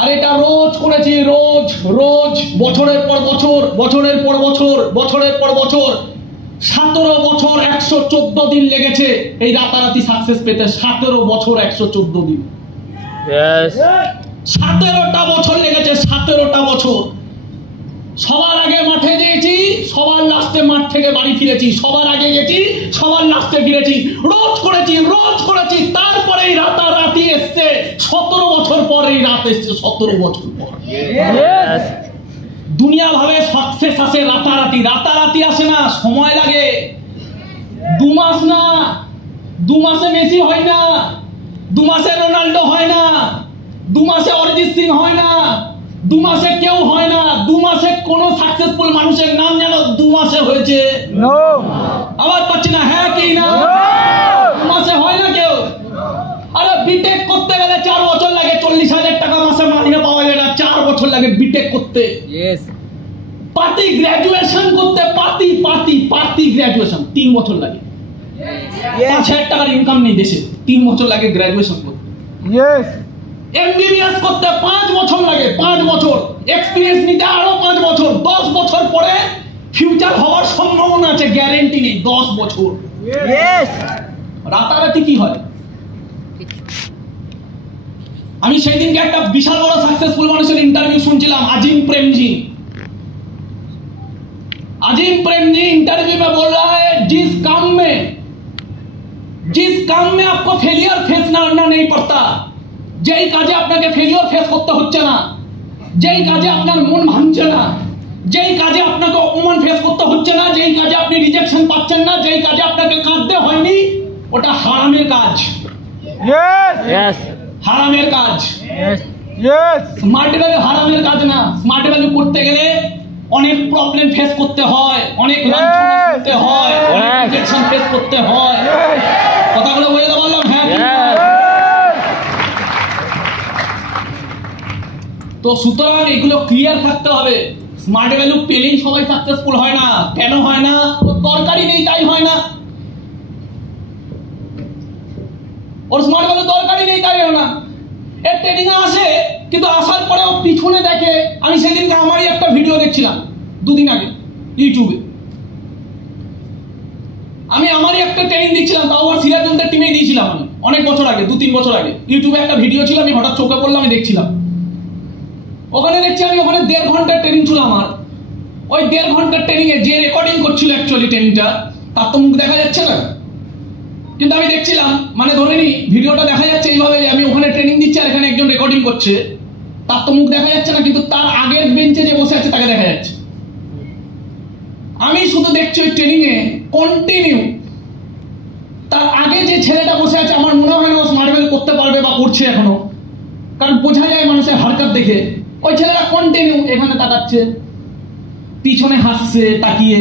আর এটা রোজ করেছি, রোজ রোজ, বছরের পর বছর, বছরের পর বছর, বছরের পর বছর, 17 বছর 114 দিন লেগেছে এই রাতারাতি সাকসেস পেতে। 17 বছর 114 দিন, 17টা বছর লেগেছে, 17টা বছর। সবার আগে মাঠে গিয়েছি, সবার লাস্টে মাঠ থেকে বাড়ি ফিরেছি, সবার আগে গেছি, সবার লাস্টে ফিরেছি, রোজ করেছি, রোজ করেছি, তারপরে এই রাতারাতি এসছে 17 বছর পর, এই রাত এসছে 17 বছর পর। দুনিয়া ভাবে সাকসেস আসে রাতারাতি, রাতারাতি আসে না, সময় লাগে। 2 মাস না, 2 মাসে মেসি হয় না, 2 মাসে রোনাল্ডো হয় না, 2 মাসে অরিজিৎ সিং হয় না, 2 মাসে কেউ হয় না। 2 মাসে কোন সাকসেসফুল মানুষের নাম জানো 2 মাসে হয়েছে? আবার পাচ্ছি না, হ্যাঁ কি না? 2 মাসে হয় না কেউ। আরে বিটেক করতে গেলে 4 বছর লাগে, 40,000 টাকা মাসে মাইনে পাওয়া যায় না, 4 বছর লাগে বিটেক করতে। পাতি গ্রাজুয়েশন করতে, পাতি গ্রাজুয়েশন 3 বছর লাগে। 5,000 টাকার ইনকাম নেই দেশে, 3 বছর লাগে গ্রাজুয়েশন করতে। এমবিবিএস করতে 5 বছর লাগে, 5 বছর। এক্সপেরিয়েন্স নিতে আরো 5 বছর। 10 বছর পরে ফিউচার হওয়ার সম্ভাবনা আছে, গ্যারান্টি নেই। 10 বছর। রাতারাতি কি হয়? আমি সেই দিনকে একটা বিশাল বড় সাকসেসফুল মানুষের ইন্টারভিউ শুনছিলাম, আজিম प्रेमजी इंटरव्यू में बोल रहा है जिस काम में आपको फेलियर फेस करना नहीं पड़ता, যেই কাজে আপনাকে ফেলিওর ফেস করতে হচ্ছে না, যেই কাজে আপনার মন ভাঙছে না, যেই কাজে আপনাকে অপমান ফেস করতে হচ্ছে না, যেই কাজে আপনি রিজেকশন পাচ্ছেন না, যেই কাজে আপনাকে কাঁদতে হয়নি, ওটা হারামের কাজ। হারামের কাজ। স্মার্ট ভ্যালু হারামের কাজ না। স্মার্ট ভ্যালু করতে গেলে অনেক প্রবলেম ফেস করতে হয়, অনেক লাঞ্ছনা করতে হয়, অনেক রিজেকশন ফেস করতে হয়। কথাগুলো বলে বললাম, হ্যাঁ। তো সুতরাং এগুলো ক্লিয়ার থাকতে হবে। স্মার্ট ভ্যালু পেলেই সবাই সাকসেসফুল হয় না। কেন হয় না? দরকারই নেই তাই হয় না। ওর স্মার্ট ভ্যালু দরকারই নেই তাই হয় না। এর ট্রেনিং এ আসে, কিন্তু আসার পরে ও পিছনে দেখে। আমি সেদিনকে আমারই একটা ভিডিও দেখছিলাম 2 দিন আগে ইউটিউবে। আমি আমারই একটা ট্রেনিং দিচ্ছিলাম, তাও আমার সিরাজুলদের টিমে দিয়েছিলাম আমি অনেক বছর আগে, 2-3 বছর আগে। ইউটিউবে একটা ভিডিও ছিল, আমি হঠাৎ চোখে পড়লাম, আমি দেখছিলাম। ওখানে দেখছি আমি, ওখানে 1.5 ঘন্টার ট্রেনিং ছিল আমার। ওই 1.5 ঘন্টার ট্রেনিং এ যে রেকর্ডিং করছিল অ্যাকচুয়ালি ট্রেনিংটা, তার তো মুখ দেখা যাচ্ছে না, কিন্তু আমি দেখছিলাম, মানে ধরে নি ভিডিওটা দেখা যাচ্ছে এইভাবে, আমি ওখানে ট্রেনিং দিচ্ছি আর এখানে একজন রেকর্ডিং করছে, তার তো মুখ দেখা যাচ্ছে না, কিন্তু তার আগের বেঞ্চে যে বসে আছে তাকে দেখা যাচ্ছে। আমি শুধু দেখছি ওই ট্রেনিং এ কন্টিনিউ তার আগে যে ছেলেটা বসে আছে, আমার মনে হয় না ও স্মার্ট ভ্যালু করতে পারবে বা করছে এখনো, কারণ বোঝা যায় মানুষের হারকাত দেখে। ওই ছেলেটা কন্টিনিউ এখানে তাকাচ্ছে, পিছনে হাসছে তাকিয়ে,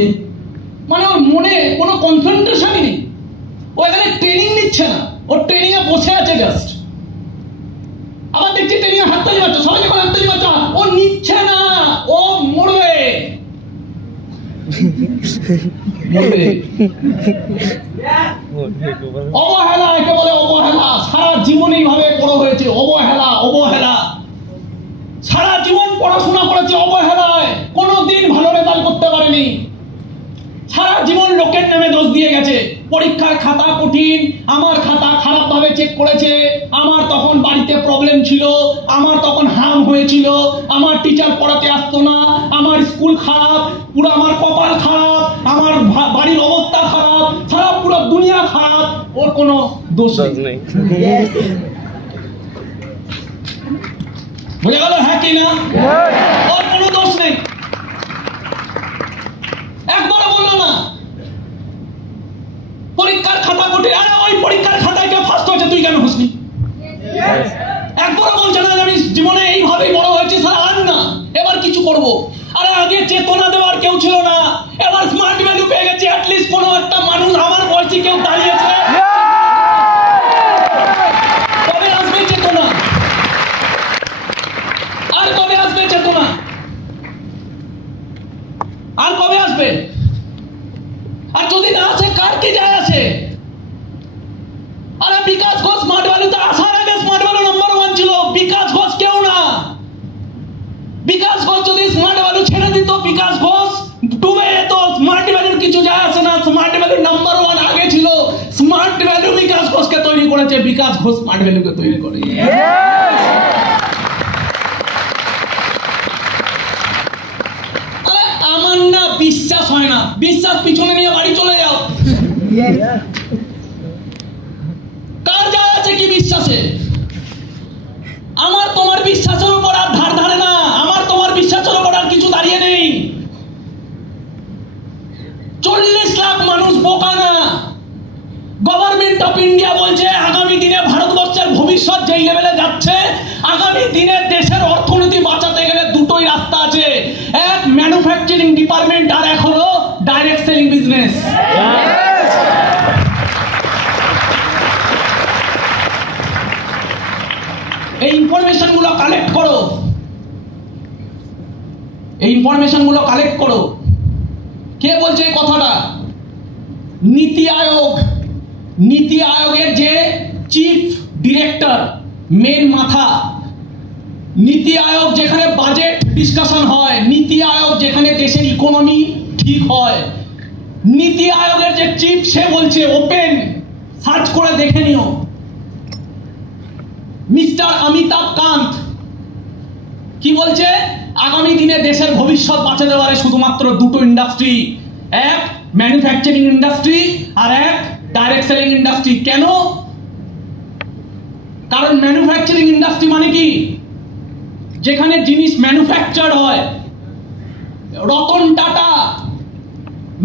মানে ওর মনে কোনো কনসেন্ট্রেশনই নেই। ও এখানে ট্রেনিং নিচ্ছে না, ও ট্রেনিং এ বসে আছে জাস্ট। আবার দেখছি ট্রেনিং এ হাততালি মারছে, সবাই যখন হাততালি মারছে, ও নিচ্ছে না, ও মরবে। অবহেলা একে বলে, অবহেলা। সারা জীবন এইভাবে বড় হয়েছে, অবহেলা, অবহেলা। সারা জীবন পড়াশোনা করেছে অবহেলায়, কোনোদিন ভালো রেজাল্ট করতে পারেনি। সারা জীবন লোকের নামে দোষ দিয়ে গেছে। পরীক্ষার খাতা কঠিন, আমার খাতা খারাপ ভাবে চেক করেছে, আমার তখন বাড়িতে প্রবলেম ছিল, আমার তখন হাম হয়েছিল, আমার টিচার পড়াতে আসতো না, আমার স্কুল খারাপ, পুরো আমার কপাল খারাপ, আমার বাড়ির অবস্থা খারাপ, সারা পুরো দুনিয়া খারাপ, ওর কোনো দোষ নেই। বোঝা গেল, হ্যাঁ কি না? ওর কোনো দোষ নেই, একবারও বললো না। পরীক্ষার খাতা কঠিন, আরে ওই পরীক্ষার খাতায় কে ফার্স্ট হয়েছে, তুই কেন খুশনি? একবারও বলছে না আমি জীবনে এইভাবে বড় হয়েছে স্যার, আর না এবার কিছু করব। আরে আগে চেতনা দেওয়ার কেউ ছিল না, এবার স্মার্ট ভ্যালু পেয়ে গেছে। অ্যাটলিস্ট কোনো একটা মানুষ আমার বয়সী কেউ দাঁড়িয়েছে। কবে আসবে চেতনা? আর কবে আসবে চেতনা? আর কবে আসবে? আর যদি না আসে কার কি যায় আসে? আরে বিকাশ ঘোষ স্মার্ট ভ্যালুতে আসার আগে স্মার্ট ভ্যালু নাম্বার 1 ছিল। বিকাশ ঘোষ কেউ না। বিকাশ ঘোষ যদি স্মার্ট ভ্যালু ছেড়ে দিত, বিকাশ ঘোষ ডুবে যেত। স্মার্ট ভ্যালুর কিছু যায় আসে না। স্মার্ট ভ্যালু নাম্বার 1 আগে ছিল। স্মার্ট ভ্যালু বিকাশ ঘোষকে তৈরি করেছে, বিকাশ ঘোষ স্মার্ট ভ্যালুকে তৈরি করে। আরে আমার না বিশ্বাস হয় না। বিশ্বাস পিছনে নিয়ে বাড়ি চলে যাও। কার যায় আছে কি বিশ্বাসে? আমার তোমার বিশ্বাসের উপর আর ধার ধারে না। আমার তোমার বিশ্বাসের উপর আর কিছু দাঁড়িয়ে নেই। 40 লাখ মানুষ বোকা না। গভর্নমেন্ট অফ ইন্ডিয়া বলছে আগামী দিনে ভারতবর্ষের ভবিষ্যৎ যেই লেভেলে যাচ্ছে, আগামী দিনে দেশের অর্থনীতি বাঁচাতে গেলে দুটোই রাস্তা আছে। এক ম্যানুফ্যাকচারিং ডিপার্টমেন্ট, আর এক হলো ডাইরেক্ট সেলিং বিজনেস। এই ইনফরমেশন গুলো কালেক্ট করো। এই ইনফরমেশন গুলো কালেক্ট করো। কে বলছে এই কথাটা? নীতি আয়োগ। নীতি আয়োগের যে চিফ ডিরেক্টর, মেন মাথা। নীতি আয়োগ যেখানে বাজেট ডিসকাশন হয়, নীতি আয়োগ যেখানে দেশের ইকোনমি ঠিক হয়, নীতি আয়োগের যে চিফ সে বলছে, ওপেন সার্চ করে দেখে নিও, মিস্টার অমিতাভ কান্ত কি বলছে? আগামী দিনে দেশের ভবিষ্যৎ বাঁচাতে পারে শুধুমাত্র দুটো ইন্ডাস্ট্রি, এক ম্যানুফ্যাকচারিং ইন্ডাস্ট্রি আর এক ডাইরেক্ট সেলিং ইন্ডাস্ট্রি। কেন? কারণ ম্যানুফ্যাকচারিং ইন্ডাস্ট্রি মানে কি? যেখানে জিনিস ম্যানুফ্যাকচার হয়। রতন টাটা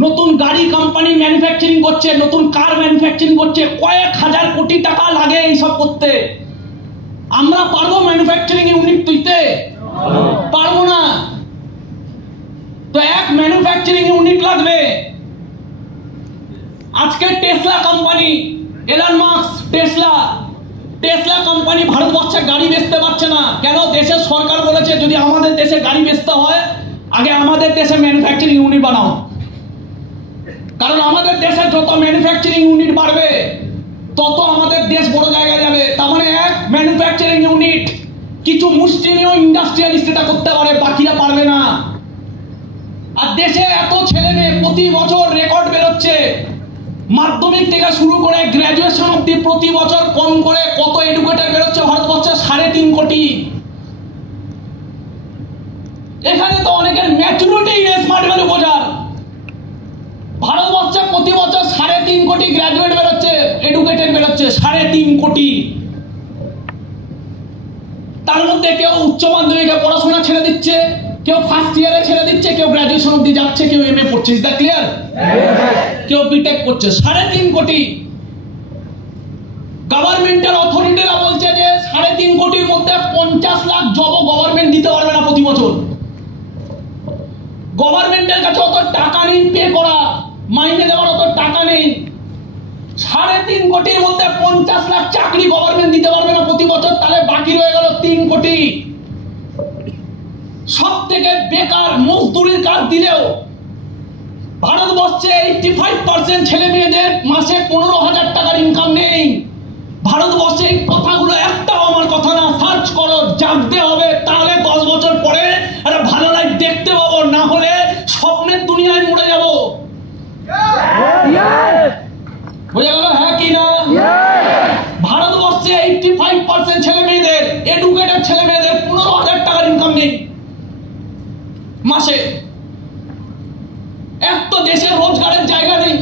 নতুন গাড়ি কোম্পানি ম্যানুফ্যাকচারিং করছে, নতুন কার ম্যানুফ্যাকচারিং করছে, কয়েক হাজার কোটি টাকা লাগে এইসব করতে। আমরা পারবো ম্যানুফ্যাকচারিং ইউনিট তুলতে? পারবো না। তো এক ম্যানুফ্যাকচারিং ইউনিট লাগবে। আজকে Tesla company, Elon Musk, Tesla company ভারতবর্ষে গাড়ি বেচতে পারছে না। কেন? দেশের সরকার বলেছে যদি আমাদের দেশে গাড়ি বেচতে হয় আগে আমাদের দেশে ম্যানুফ্যাকচারিং ইউনিট বানাও। কারণ আমাদের দেশে যত ম্যানুফ্যাকচারিং ইউনিট বাড়বে তত আমাদের দেশ বড় জায়গায় যাবে। তার মানে এক ম্যানুফ্যাকচারিং ইউনিট, কিছু মুষ্টিমেয় ইন্ডাস্ট্রিয়ালিস্ট এটা করতে পারে, বাকিরা পারবে না। আর দেশে এত ছেলে মেয়ে প্রতি বছর রেকর্ড বেরোচ্ছে, মাধ্যমিক থেকে শুরু করে গ্রাজুয়েশন অবধি প্রতি বছর কম করে কত এডুকেটেড বেরোচ্ছে ভারতবর্ষে? 3.5 কোটি। এখানে তো অনেকের ম্যাচুরিটি স্মার্ট ভ্যালু বোঝার। ভারতবর্ষে প্রতি বছর 3.5 কোটি গ্রাজুয়েট বেরোচ্ছে, এডুকেটেড বেরোচ্ছে 3.5 কোটি। তার মধ্যে কেউ উচ্চ মাধ্যমিকে পড়াশোনা ছেড়ে দিচ্ছে, কেউ ফার্স্ট ইয়ারে ছেড়ে দিচ্ছে, কেউ গ্রাজুয়েশন অবধি যাচ্ছে, কেউ এমএ পড়ছে। Is that clear? কেউ বিটেক করছে। 3.5 কোটি। গভর্নমেন্টের অথরিটিরা বলছে যে 3.5 কোটির মধ্যে 50 লাখ জবও গভর্নমেন্ট দিতে পারবে না প্রতি বছর। গভর্নমেন্টের কাছে অত টাকা নেই পে করা, মাইনে দেওয়ার অত টাকা নেই। 3.5 কোটির মধ্যে 50 লাখ চাকরি গভর্নমেন্ট দিতে পারবে না প্রতি বছর, তাহলে বাকি রয়ে গেল 3 কোটি। সব থেকে বেকার মজদুরির কাজ দিলেও ভারতবর্ষে 85% ছেলে মেয়েদের মাসে 15,000 টাকার ইনকাম নেই। ভারতবর্ষে এই কথাগুলো একটাও আমার কথা না। সার্চ করো, জানতে হবে, তাহলে 10 বছর পরে একটা ভালো লাইফ দেখতে পাবো, না হলে স্বপ্নের দুনিয়ায় মরে যাবো। বোঝা গেল? হ্যাঁ কি না? ভারতবর্ষে 85% ছেলে মেয়েদের, এডুকেটেড ছেলে মেয়েদের 15,000 টাকার ইনকাম নেই মাসে। এক তো দেশের রোজগারের জায়গা নেই।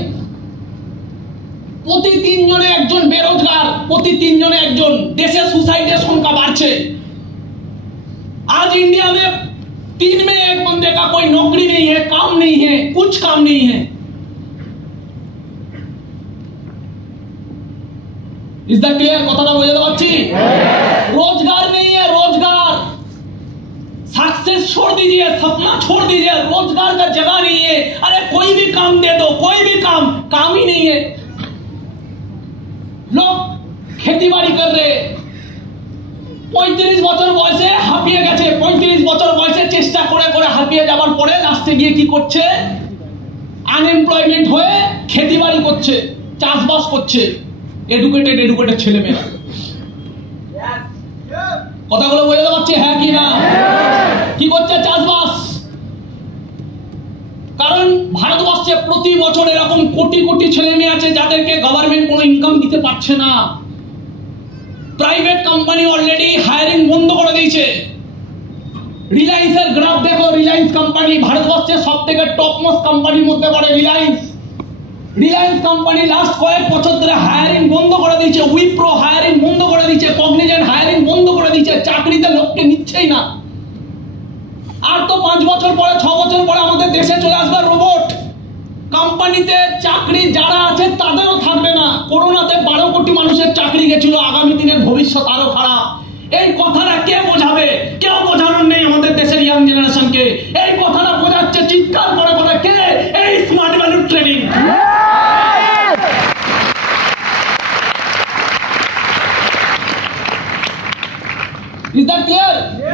প্রতি 3 জনে একজন বেরোজগার, প্রতি 3 জনে একজন। देशे सुसाइड संख्या बढ़ছে। आज इंडिया में 3 में 1 बंदे का कोई नौकरी नहीं है, काम नहीं है, कुछ काम नहीं है। Is that clear? কথাটা বুঝতে পারছি? রোজগার নেই है, रोजगार बिजनेस छोड़ दीजिए, सपना छोड़ दीजिए, रोजगार का जगह नहीं है। अरे कोई भी काम दे दो, कोई भी काम ही नहीं है। लोग खेती बाड़ी कर रहे, 35 বছর বয়সে হাঁপিয়ে গেছে, 35 বছর বয়সে চেষ্টা করে করে হাঁপিয়ে যাওয়ার পরে লাস্টে গিয়ে কি করছে, আনএমপ্লয়মেন্ট হয়ে खेती বাড়ি করছে, চাষবাস করছে, এডুকেটেড ছেলেমেয়েরা। কথাগুলো বোঝাতে পারছে হ্যাঁ কি না? কি করছে? চাষবাস। কারণ ভারতবর্ষে প্রতি বছর এরকম কোটি কোটি ছেলে মেয়ে আছে যাদেরকে গভর্নমেন্ট কোনো ইনকাম দিতে পারছে না। প্রাইভেট কোম্পানি অলরেডি হায়ারিং বন্ধ করে দিয়েছে। রিলায়েন্সের গ্রাফ দেখো, রিলায়েন্স কোম্পানি ভারতবর্ষের সবথেকে টপ মোস্ট কোম্পানির মধ্যে পড়ে রিলায়েন্স কোম্পানি লাস্ট কয়েক বছর ধরে হায়ারিং বন্ধ করে দিয়েছে। উইপ্রো হায়ারিং বন্ধ করে দিয়েছে, কগনিজেন্ট হায়ারিং বন্ধ করে দিয়েছে, চাকরিতে লোককে নিচ্ছেই না। আর তো 5 বছর পরে 6 বছর পরে আমাদের দেশে চলে আসবে রোবট। কোম্পানিতে চাকরি যারা আছে তাদেরও থাকবে না। করোনাতে 12 কোটি মানুষের চাকরি গেছিল, আগামী দিনের ভবিষ্যৎ আরো খারাপ। এই কথাটা কে বোঝাবে? কেউ বোঝানোর নেই আমাদের দেশের ইয়াং জেনারেশনকে। এই কথাটা বোঝাচ্ছে চিৎকার করে করে কে? এই smart value training. Is that clear?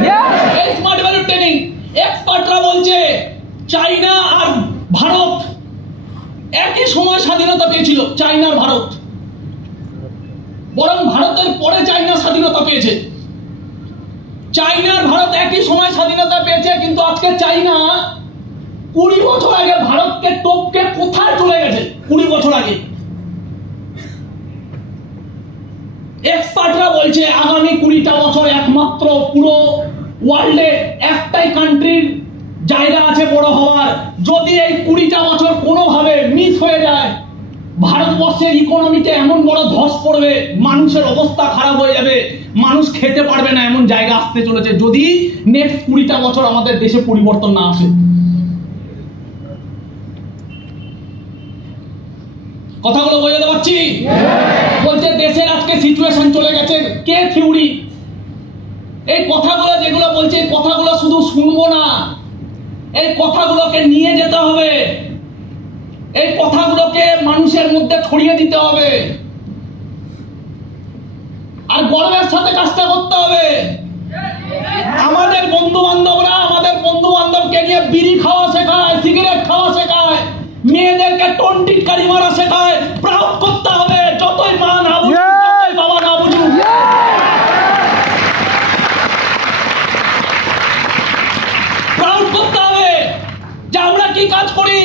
Yes. এই স্মার্ট ভ্যালু ট্রেনিং এক্সপার্টরা বলছে চায়না আর ভারত একই সময় স্বাধীনতা পেয়েছিল। চায়না আর ভারত, বরং ভারতের পরে চায়না স্বাধীনতা পেয়েছে। চায়না আর ভারত একই সময় স্বাধীনতা পেয়েছে, কিন্তু আজকে চায়না 20 বছর আগে ভারতকে টপকে কোথায় চলে গেছে? 20 বছর আগে। এক্সপার্টরা বলছে আগামী 20টা বছর একমাত্র পুরো ওয়ার্ল্ডে একটাই কান্ট্রির জায়গা আছে বড় হওয়ার। যদি এই 20টা বছর কোনোভাবে মিস হয়ে যায়, ভারতবর্ষের ইকোনমিতে এমন বড় ধস পড়বে, মানুষের অবস্থা খারাপ হয়ে যাবে, মানুষ খেতে পারবে না, এমন জায়গা আসতে চলেছে যদি নেক্সট 20টা বছর আমাদের দেশে পরিবর্তন না আসে। কথাগুলো বোঝাতে পারছি? বলছে দেশের আজকে সিচুয়েশন চলে গেছে। কে থিওরি? এই কথাগুলো যেগুলো বলছে, এই কথাগুলো শুধু শুনবো না, এই কথাগুলোকে নিয়ে যেতে হবে, এই কথাগুলোকে মানুষের মধ্যে ছড়িয়ে দিতে হবে, আর গর্বের সাথে কাজটা করতে হবে। আমাদের বন্ধু বান্ধবকে নিয়ে বিড়ি খাওয়া শেখায়, সিগারেট খাওয়া শেখায়, মেয়েদেরকে টন্টিটকারি মারা শেখায়। প্রাউড করতে হবে, যতই মা না বুঝুক, যতই বাবা না বুঝুক। প্রাউড করতে হবে যে আমরা কি কাজ করি।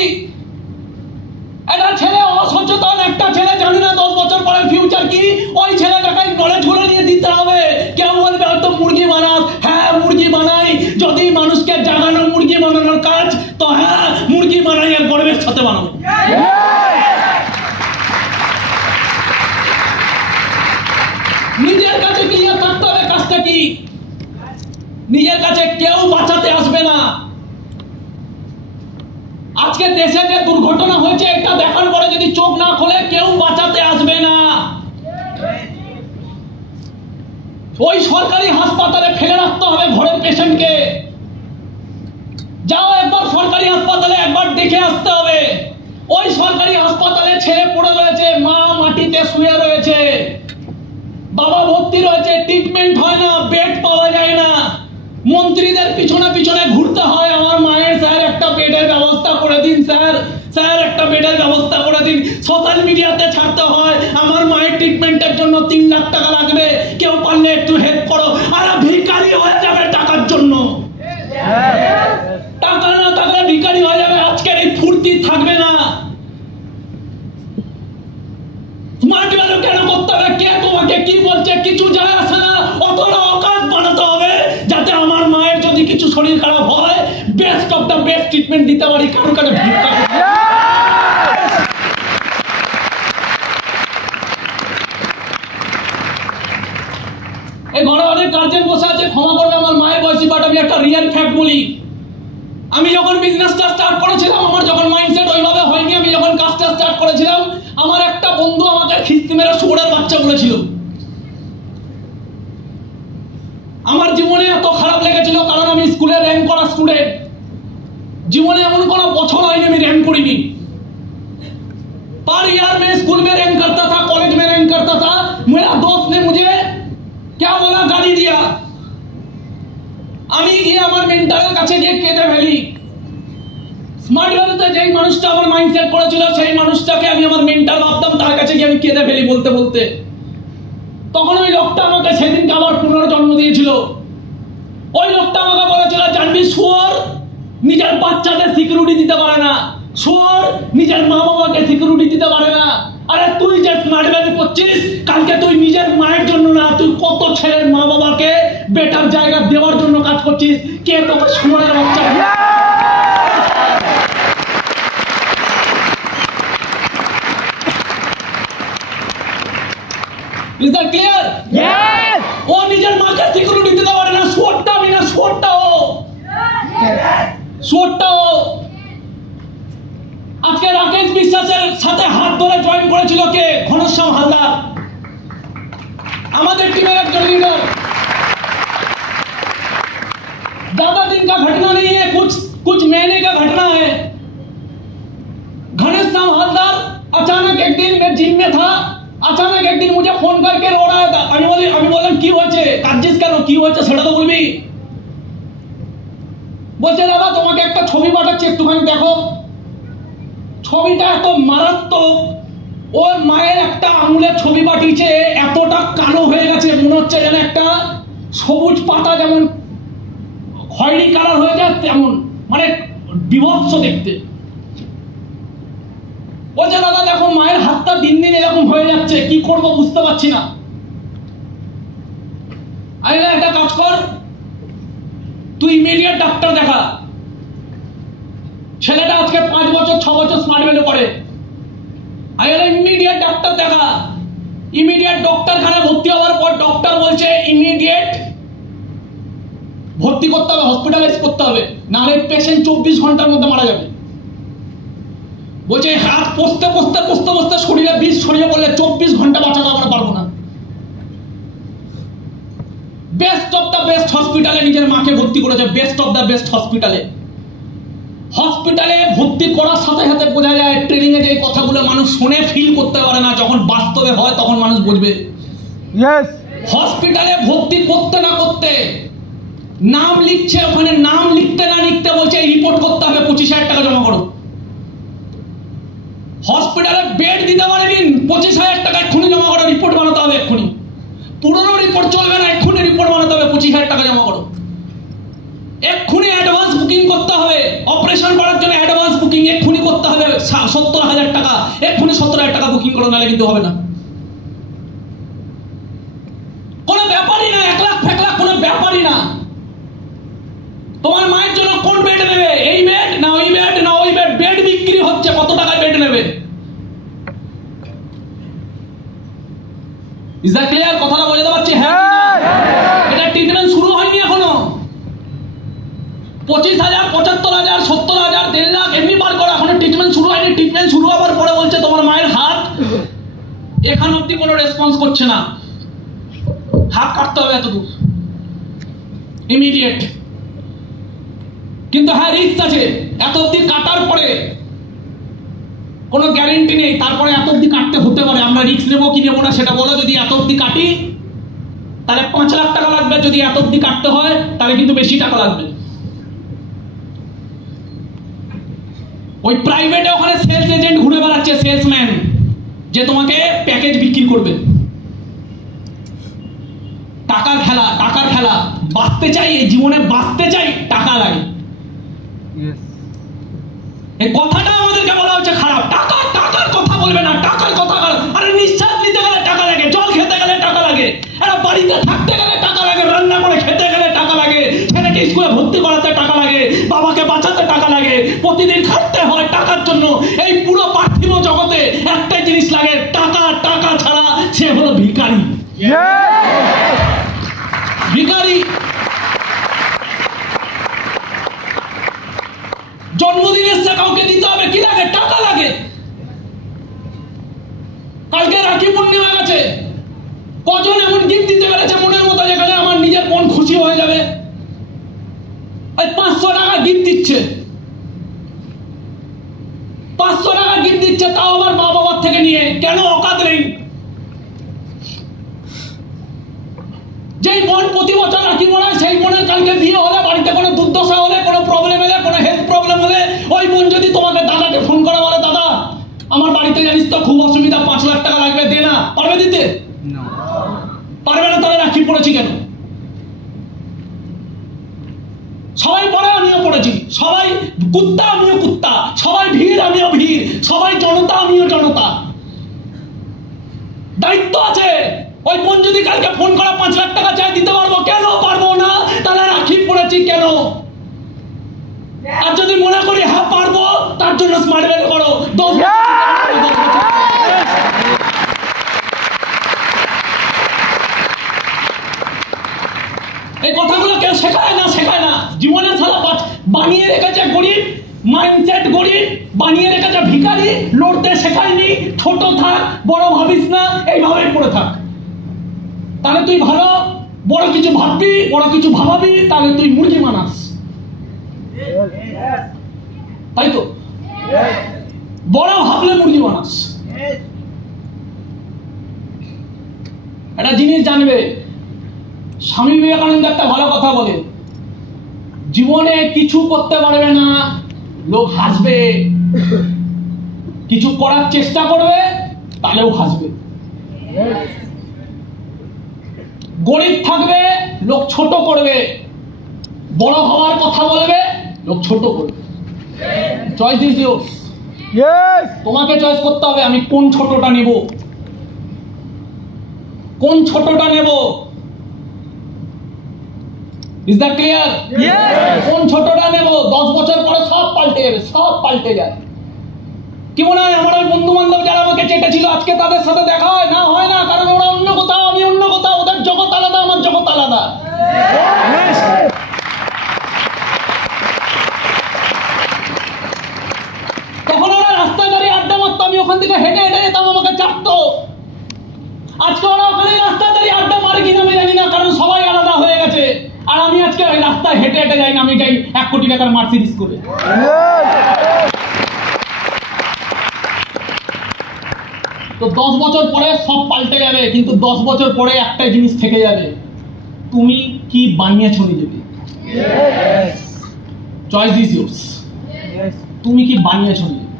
একটা ছেলে অসচেতন, একটা ছেলে জানে না 10 বছর পরে ফিউচার কি, ওই ছেলেটাকে নলেজগুলো নিয়ে দিতে হবে। কেউ বলবে হয়তো মুরগি বানাস, হ্যাঁ মুরগি বানাই। যদি মানুষকে জাগানো মুরগি বানানোর কাজ, তো হ্যাঁ মুরগি বানাই, আর গর্বের সাথে বানাবো। নিজের কাছে ক্লিয়ার থাকতে হবে কাজটা কি। নিজের কাছে কেউ বাঁচাতে আসবে না। আজকে দেশে যে দুর্ঘটনা হয়েছে, এটা দেখার পরে যদি চোখ না খোলে কেউ বাঁচাতে আসবে না। ওই সরকারি হাসপাতালে ফেলে রাখতে হবে ঘরের পেশেন্টকে। যাও একবার সরকারি হাসপাতালে, একবার দেখে আসতে হবে। ওই সরকারি হাসপাতালে ছেলে পড়ে রয়েছে, মা মাটিতে শুয়ে রয়েছে, বাবা ভর্তি রয়েছে, ট্রিটমেন্ট হয় না, বেড পাওয়া যায় না। মন্ত্রীদের পিছনে পিছনে ঘুরতে হয়, আমার মায়ের স্যার একটা বেডের ব্যবস্থা করে দিন, স্যার একটা বেডের ব্যবস্থা করে দিন। সোশ্যাল মিডিয়াতে ছাড়তে হয়, আমার মায়ের ট্রিটমেন্টের জন্য 3 লাখ টাকা লাগবে, কেউ পারলে একটু হেল্প করো। আর ভিখারি হয়ে যাবে টাকার জন্য। টাকা না থাকলে ভিখারি হয়ে যাবে। আজকের এই ফুর্তি থাকবে না। স্মার্ট ভ্যালু কেন করতে হবে? কে তোমাকে কি বলছে কিছু যায় আসে না। অতটা অকাজ বানাতে হবে যাতে আমার মায়ের যদি কিছু শরীর খারাপ হয়, best of the best treatment দিতে পারি। কারো কারো ভিক্ষা এই ঘরে অনেক গার্জেন বসে আছে, ক্ষমা করবে আমার মায়ের বয়সী, বাট আমি একটা রিয়েল ফ্যাক্ট বলি। আমি যখন বিজনেসটা স্টার্ট করেছিলাম, আমার যখন মাইন্ডসেট ওইভাবে হয়নি, আমি যখন কাজটা স্টার্ট করেছিলাম, আমার একটা বন্ধু আমাকে খিস্তি মেরে শুয়োরের বাচ্চা বলেছিল। আমার জীবনে এত খারাপ লেগেছিল কারণ আমি স্কুলে র্যাঙ্ক করা স্টুডেंट। जीवन में उनको बचर आईने में रैंक करी नहीं। पर यार मैं स्कूल में रैंक करता था, कॉलेज में रैंक करता था। मेरा दोस्त ने मुझे क्या बोला, गाली दिया। আমি গিয়ে আমার মেন্টারের কাছে গিয়ে কেঁদে ফেলি। স্মার্ট ভ্যালুতে যেই মানুষটা আমার মাইন্ডসেট করেছিল সেই মানুষটাকে আমি আমার মেন্টার ভাবতাম, তার কাছে গিয়ে আমি কেঁদে ফেলি বলতে বলতে। তখন ওই লোকটা আমাকে সেদিনকে আবার পুনর্জন্ম দিয়েছিল। ওই লোকটা আমাকে বলেছিল, জানবি শুয়োর নিজের বাচ্চাদের সিকিউরিটি দিতে পারে না, শুয়োর নিজের মা বাবাকে সিকিউরিটি দিতে পারে না। আরে তুই যে স্মার্ট ভ্যালু করছিস, কালকে তুই নিজের মায়ের জন্য না, তুই কত ছেলের মা বাবাকে বেটার জায়গা দেওয়ার জন্য কাজ করছিস। কে তোকে শুয়োরের বাচ্চা? Is that clear? Yes! ও নিজের মাকে সিকিউরিটি দিতে পারে না, শুয়োরটা আমি না, শুয়োরটাও শুয়োরটাও। আজকে রাকেশ বিশ্বাসের সাথে হাত ধরে জয়েন করেছিল কে? ঘনশ্যাম হালদার, আমাদের टीमेर একজন लीडर। ज्यादा दिन का घटना नहीं है, कुछ महीने का घटना है। घनश्याम हालदार अचानक एक दिन मैं जिम में था, अचानक एक दिन मुझे फोन करके रो रहा था। আমি বললাম কি হয়েছে, কাঁদছিস কেন, কি হয়েছে সেটা তো বলবি। বলছে দাদা তোমাকে একটা ছবি পাঠাচ্ছি, একটুখানি দেখো। ছবিটা এত মারাত্মক, ওর মায়ের একটা আঙুলের ছবি পাঠিয়েছে, এতটা কালো হয়ে গেছে মনে হচ্ছে যেন একটা সবুজ পাতা যেমন খয়েরি কালার হয়ে যায় তেমন, মানে বিভৎস দেখতে। বলছে দাদা দেখো মায়ের হাতটা দিন দিন এরকম হয়ে যাচ্ছে, কি করবো বুঝতে পারছি না। আমি একটা কাজ কর, তুই ইমিডিয়েট ডাক্তার দেখা। ছেলেটা আজকে 5 বছর 6 বছর স্মার্ট ভ্যালু করে। আমি ইমিডিয়েট ডাক্তার দেখা। ইমিডিয়েট ডক্টরখানে ভর্তি হওয়ার পর ডক্টর বলছে ইমিডিয়েট ভর্তি করতে হবে, হসপিটালাইজ করতে হবে, নাহলে পেশেন্ট 24 ঘন্টার মধ্যে মারা যাবে। বলছে হাত পচতে পচতে পচতে পচতে শরীরে বিষ ছড়িয়ে পড়লে 24 ঘন্টা বাঁচাতে আমরা পারবো না। বেস্ট অফ দ্য বেস্ট হসপিটালে নিজের মাকে ভর্তি করেছে, বেস্ট অফ দ্য বেস্ট হসপিটালে। হসপিটালে ভর্তি করার সাথে সাথে বোঝা যায় ট্রেনিং এ যে কথাগুলো মানুষ শুনে ফিল করতে পারে না, যখন বাস্তবে হয় তখন মানুষ বুঝবে। Yes! হসপিটালে ভর্তি করতে না করতে নাম লিখছে, ওখানে নাম লিখতে না লিখতে বলছে রিপোর্ট করতে হবে, 25,000 টাকা জমা করো। হসপিটালে বেড দিতে পারেনি, 25,000 টাকা এক্ষুনি জমা করো, রিপোর্ট বানাতে হবে এক্ষুনি। পুরনো রিপোর্ট চলবে না, এক্ষুনি রিপোর্ট বানাতে হবে, 25,000 টাকা জমা করো। এক্ষুনি অ্যাডভান্স বুকিং করতে হবে, অপারেশন করার জন্য অ্যাডভান্স বুকিং এক্ষুনি করতে হবে 70,000 টাকা, এক্ষুনি 70,000 টাকা বুকিং করো, নাহলে কিন্তু হবে না। কোনো ব্যাপারই না, 1 লাখ ফেক লাখ কোনো ব্যাপারই না। তোমার মায়ের জন্য কোন বেড নেবে, এই বেড না ওই বেড না ওই বেড, বেড বিক্রি হচ্ছে, কত টাকায় বেড নেবে। Is that clear? কথাটা বলে দেওয়া হচ্ছে। হ্যাঁ, এটা ট্রিটমেন্ট শুরু হয়নি এখনো। 25,000 75,000 70,000 1.5 লাখ এমনি বার করো, এখনো ট্রিটমেন্ট শুরু হয়নি। ট্রিটমেন্ট শুরু হওয়ার পরে বলছে তোমার মায়ের হাত এখান অব্দি কোনো রেসপন্স করছে না, হাত কাটতে হবে এতদূর ইমিডিয়েট। কিন্তু হ্যাঁ রিস্ক আছে, এত অব্দি কাটার পরে কোনো গ্যারেন্টি নেই, তারপরে এত অব্দি কাটতে হতে পারে। আমরা রিস্ক নেবো কি নেবো না সেটা বলো। যদি এত অব্দি কাটি তাহলে 5 লাখ টাকা লাগবে, যদি এত অব্দি কাটতে হয় তাহলে কিন্তু বেশি টাকা লাগবে। ওই প্রাইভেটে ওখানে সেলস এজেন্ট ঘুরে বেড়াচ্ছে, সেলসম্যান, যে তোমাকে প্যাকেজ বিক্রি করবে। টাকার খেলা, টাকার খেলা। বাঁচতে চাই, এই জীবনে বাঁচতে চাই, টাকা লাগে। Yes! এই কথাটা আমাদেরকে বলা হচ্ছে খারাপ। টাকা, টাকার কথা বলবে না, টাকার কথা। আরে নিঃশ্বাস নিতে গেলে টাকা লাগে, জল খেতে গেলে টাকা লাগে, একটা বাড়িতে থাকতে গেলে টাকা লাগে, রান্না করে খেতে গেলে টাকা লাগে, ছেলেকে স্কুলে ভর্তি করাতে টাকা লাগে, বাবাকে বাঁচাতে টাকা লাগে, প্রতিদিন খাটতে হয় টাকার জন্য। এই পুরো পার্থিব জগতে একটাই জিনিস লাগে, টাকা। টাকা ছাড়া সে হলো ভিখারি। ভিখারি। জন্মদিন এসে কাউকে দিতে হবে, কি লাগে? টাকা লাগে। কালকে রাখি পূর্ণিমা গেছে, কজন এমন গিফট দিতে পেরেছে মনের মতো, যেখানে আমার নিজের বোন মন খুশি হয়ে যাবে। ওই 500 টাকা গিফট দিচ্ছে, 500 টাকা গিফট দিচ্ছে, তাও আবার মা বাবার থেকে নিয়ে। কেন? অকাত নেই। যেই বোন প্রতি বছর রাখি পড়ায়, সেই বোনের কালকে বিয়ে হলে, বাড়িতে কোনো দুর্দশা হলে, কোনো প্রবলেম হলে, কোনো হেলথ প্রবলেম হলে, ওই বোন যদি তোমাকে দাদাকে ফোন করে বলে, দাদা আমার বাড়িতে জানিস তো খুব অসুবিধা, 5 লাখ টাকা লাগবে, দে না, পারবে দিতে? পারবে না। তাহলে রাখি পড়েছি কেন? সবাই পড়ে, আমিও পড়েছি। সবাই কুত্তা, আমিও কুত্তা। সবাই ভিড়, আমিও ভিড়। সবাই জনতা, আমিও জনতা। দায়িত্ব আছে। ওই বোন যদি কালকে ফোন করে 5 লাখ টাকা চাই, দিতে পারবো? কেন পারবো না? তাহলে রাখি পড়েছি কেন? আর যদি মনে করি হ্যাঁ পারবো, তার জন্য স্মার্ট বের করো। এই কথাগুলো কেউ শেখায় না, শেখায় না। জীবনের সারা বানিয়ে রেখেছে গরিব, মাইন্ডসেট গরিব, বানিয়ে রেখেছে ভিখারি, লড়তে শেখায়নি। ছোট থাক, বড় ভাবিস না, এইভাবেই পড়ে থাক। তাহলে তুই ভালো, বড় কিছু ভাববি, বড় কিছু ভাবাবি, তাহলে তুই মুরগি মানাস। তাই তো? বড় ভাবলে মুরগি মানাস। একটা জিনিস জানবে, স্বামী বিবেকানন্দ একটা ভালো কথা বলে, জীবনে কিছু করতে পারবে না, লোক হাসবে। কিছু করার চেষ্টা করবে, তাহলেও হাসবে। গরিব থাকবে, লোক ছোট করবে। বড় হওয়ার কথা বলবে, লোক ছোট করবে। Choice is yours. Yes. তোমাকে চয়েস করতে হবে, আমি কোন ছোটটা নেব, কোন ছোটটা নেব। Is that clear? Yes. কোন ছোটটা নেব? 10 বছর পরে সব পাল্টে যাবে, সব পাল্টে যায়। কি মনে হয় আমার ওই বন্ধু বান্ধব যারা আমাকে চেটেছিল, আজকে তাদের সাথে দেখা হয় না? হয় না, কারণ ওরা অন্য কোথাও, আমি অন্য কোথাও। ওদের জগৎ আলাদা, আমার জগৎ আলাদা। Yes. তখন ওরা রাস্তায় দাঁড়িয়ে আড্ডা মারতো, আমি ওখান থেকে হেঁটে হেঁটে যেতাম, আমাকে চাপতো। আজকে ওরা ওখানে রাস্তায় দাঁড়িয়ে আড্ডা মারে কিনা আমি জানি না, কারণ সবাই আলাদা হয়ে গেছে। আর আমি আজকে ওই রাস্তায় হেঁটে হেঁটে যাই না, আমি যাই 1 কোটি টাকার মার্সিডিজ করে। Yes. তো 10 বছর পরে সব পাল্টে যাবে, কিন্তু 10 বছর পরে একটা জিনিস থেকে যাবে, তুমি কি বানিয়েছো নিজেকে। Choice is yours. Yes. তুমি কি বানিয়েছো নিজেকে।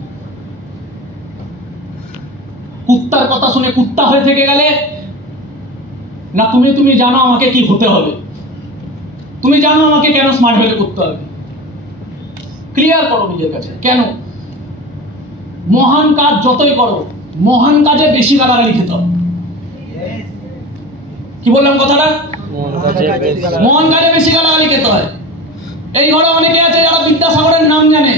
কুত্তার কথা শুনে কুত্তা হয়ে থেকে গেলে না, তুমি জানো আমাকে কি হতে হবে, তুমি জানো আমাকে কেন স্মার্ট ভ্যালু করতে হবে। ক্লিয়ার করো নিজের কাছে। কেন? মহান কাজ যতই করো, মহান কাজে বেশি গালাগালি খেতে হবে। কি বললাম কথাটা? মহান কাজে বেশি গালাগালি খেতে হয়। এই ঘরে অনেকে আছে যারা বিদ্যাসাগরের নাম জানে।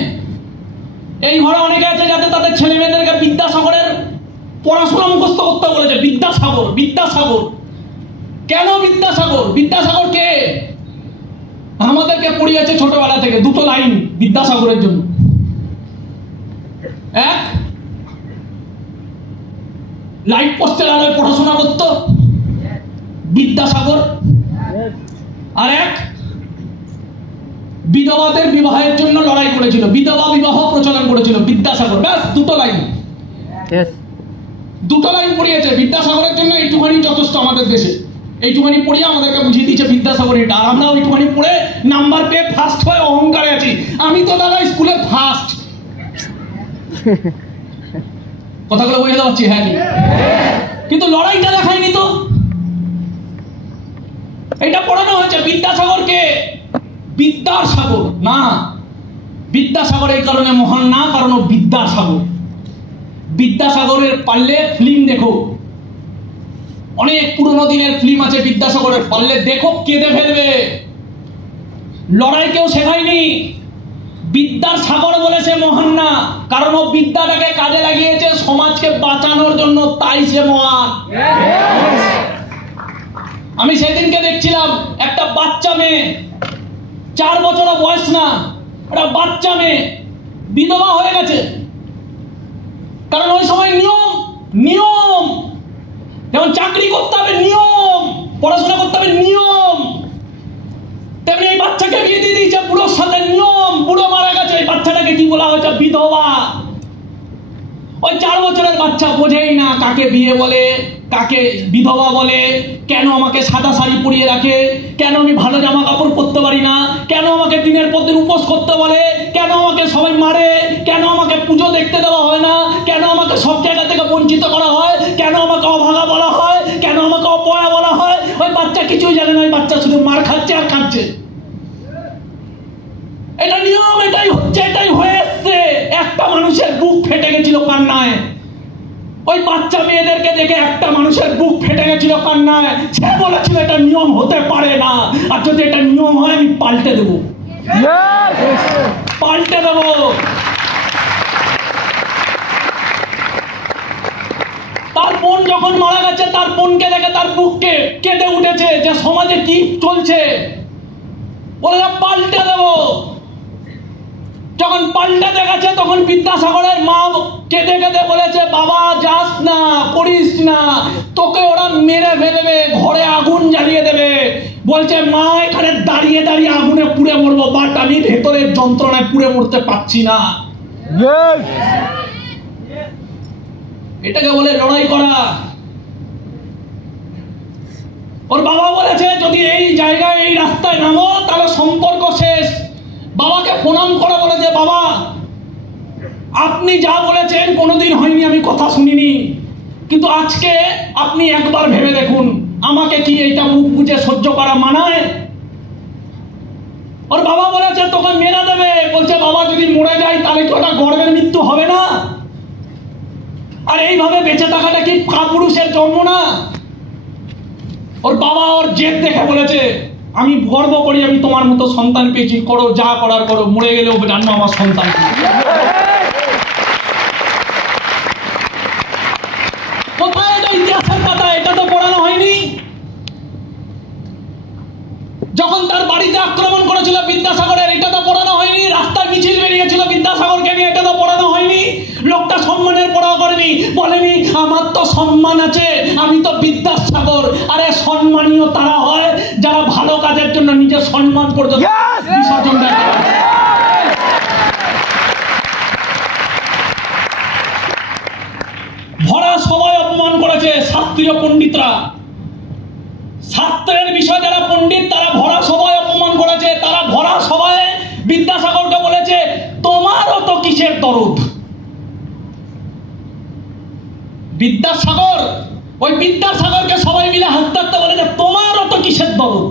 এই ঘরে অনেকে আছে যাতে তাদের ছেলে মেয়েদেরকে বিদ্যাসাগরের পড়াশোনা মুখস্থ করতে বলেছে। বিদ্যাসাগর, বিদ্যাসাগর। কেন বিদ্যাসাগর? বিদ্যাসাগর কে? আমাদেরকে পড়িয়েছে ছোটবেলা থেকে 2টো লাইন বিদ্যাসাগরের জন্য। এক, লাইট পোস্টের আলোয় পড়াশোনা করত বিদ্যাসাগর। আর এক, বিধবাদের বিবাহের জন্য লড়াই করেছিল, বিধবা বিবাহ প্রচলন করেছিল বিদ্যাসাগর। ব্যাস 2টো লাইন। Yes. 2টো লাইন পড়িয়েছে বিদ্যাসাগরের জন্য। এইটুখানি যথেষ্ট আমাদের দেশে। এইটুখানি পড়িয়ে আমাদেরকে বুঝিয়ে দিচ্ছে বিদ্যাসাগর এটা। আর আমরা ওইটুখানি পড়ে নাম্বার পেয়ে ফার্স্ট হয়ে অহংকারে আছি। আমি তো দাদা স্কুলে ফার্স্ট। কথাগুলো বোঝাতে পারছি? হ্যাঁ, কিন্তু লড়াইটা দেখায়নি তো। এটা পড়ানো হয়েছে বিদ্যাসাগরকে বিদ্যার সাগর না। বিদ্যাসাগর এই কারণে মহান না, কারণ ও বিদ্যাসাগর। বিদ্যাসাগরের পারলে ফিল্ম দেখো, অনেক পুরনো দিনের ফিল্ম আছে বিদ্যাসাগরের, পারলে দেখো, কেঁদে ফেলবে। লড়াই কেউ শেখায়নি। বিদ্যার সাগর বলে সে মহান না, কারণ ও বিদ্যাটাকে কাজে লাগিয়েছে সমাজকে বাঁচানোর জন্য, তাই সে মহান। আমি সেদিনকে দেখছিলাম একটা বাচ্চা মেয়ে, 4 বছর বয়স না, একটা বাচ্চা মেয়ে বিধবা হয়ে গেছে। কারণ ওই সময় নিয়ম, যেমন চাকরি করতে হবে নিয়ম, পড়াশোনা করতে হবে নিয়ম, বছরের বাচ্চা বোঝেই না কাকে বিয়ে বলে, কাকে বিধবা বলে, কেন আমাকে সাদা শাড়ি পরিয়ে রাখে, কেন আমি ভালো জামা কাপড় পরতে পারি না, কেন আমাকে দিনের পর দিন উপোস করতে বলে, কেন আমাকে সবাই মারে, কেন আমাকে পুজো দেখতে দেওয়া হয় না, কেন আমাকে সব জায়গা থেকে বঞ্চিত করা হয়, কেন আমাকে অভাগা বলা হয়, কেন আমাকে অপয়া বলা হয়। ওই বাচ্চা কিছুই জানে না, ওই বাচ্চা শুধু মার খাচ্ছে আর খাচ্ছে। এটা নিয়ম, এটাই হচ্ছে, এটাই হয়ে এসছে। একটা মানুষের বুক ফেটে গেছিল কান্নায়, ওই বাচ্চা মেয়েদেরকে দেখে একটা মানুষের বুক ফেটে গেছিল কান্নায়। সে বলেছিল এটা নিয়ম হতে পারে না, আর যদি এটা নিয়ম হয় আমি পাল্টে দেব, পাল্টে দেব। তার বোন যখন মারা গেছে, তার বোনকে দেখে তার বুককে কেঁদে উঠেছে যে সমাজে কি চলছে, বলে পাল্টে দেব। যখন পাল্টাতে গেছে তখন বিদ্যাসাগরের মা কেঁদে কেঁদে বলেছে, বাবা যাস না, করিস না, তোকে ওরা মেরে ফেলবে, ঘরে আগুন জ্বালিয়ে দেবে। বলছে মা এখানে দাঁড়িয়ে দাঁড়িয়ে আগুনে পুড়ে মরবো, বাট আমি ভেতরের যন্ত্রণায় পুড়ে মরতে পারছি না। এটাকে বলে লড়াই করা। ওর বাবা বলেছে যদি এই জায়গায় এই রাস্তায় নামো তাহলে সম্পর্ক শেষ। বাবাকে প্রণাম করে বলেছে, বাবা আপনি যা বলেছেন কোনোদিন হয়নি, আমি কথা শুনিনি, কিন্তু আজকে আপনি একবার ভেবে দেখুন আমাকে কি এইটা মুখ বুঝে সহ্য করা মানায়? ওর বাবা বলেছে তোকে মেরে দেবে। বলছে বাবা যদি মরে যায় তাহলে কি ওটা গর্বের মৃত্যু হবে না? আর এইভাবে বেঁচে থাকাটা কি কাপুরুষের জন্ম না? ওর বাবা ওর জেদ দেখে বলেছে আমি গর্ব করি আমি তোমার মতো সন্তান পেয়েছি, করো যা করার করো, মরে গেলেও জানো আমার সন্তান। কোথায় এটা ইতিহাসের পাতা? এটা তো পড়ানো হয়নি। যখন তার বাড়িতে আক্রমণ করেছিল বিদ্যাসাগরের, এটা তো পড়ানো হয়নি। রাস্তায় মিছিল বেরিয়েছিল বিদ্যাসাগরকে নিয়ে, এটা তো পড়ানো হয়নি। লোকটা সম্মানের পড়াও করেনি, বলেনি আমার তো সম্মান আছে, আমি তো বিদ্যাসাগর। আরে সম্মানীয় তারা হয় যারা ভালো কাজের জন্য নিজের সম্মান পর্যন্ত বিসর্জন দেয়। ভরা সবাই অপমান করেছে শাস্ত্রীয় পণ্ডিতরা। শাস্ত্রের বিষয় যারা পণ্ডিত তারা ভরা সবাই অপমান করেছে। তারা ভরা সবাই বিদ্যাসাগরকে বলেছে তোমারও তো কিসের দরদ। বিদ্যাসাগর, ওই বিদ্যাসাগরকে সবাই মিলে হাসতে হাসতে বলেছে তোমারও তো কিসের দরদ।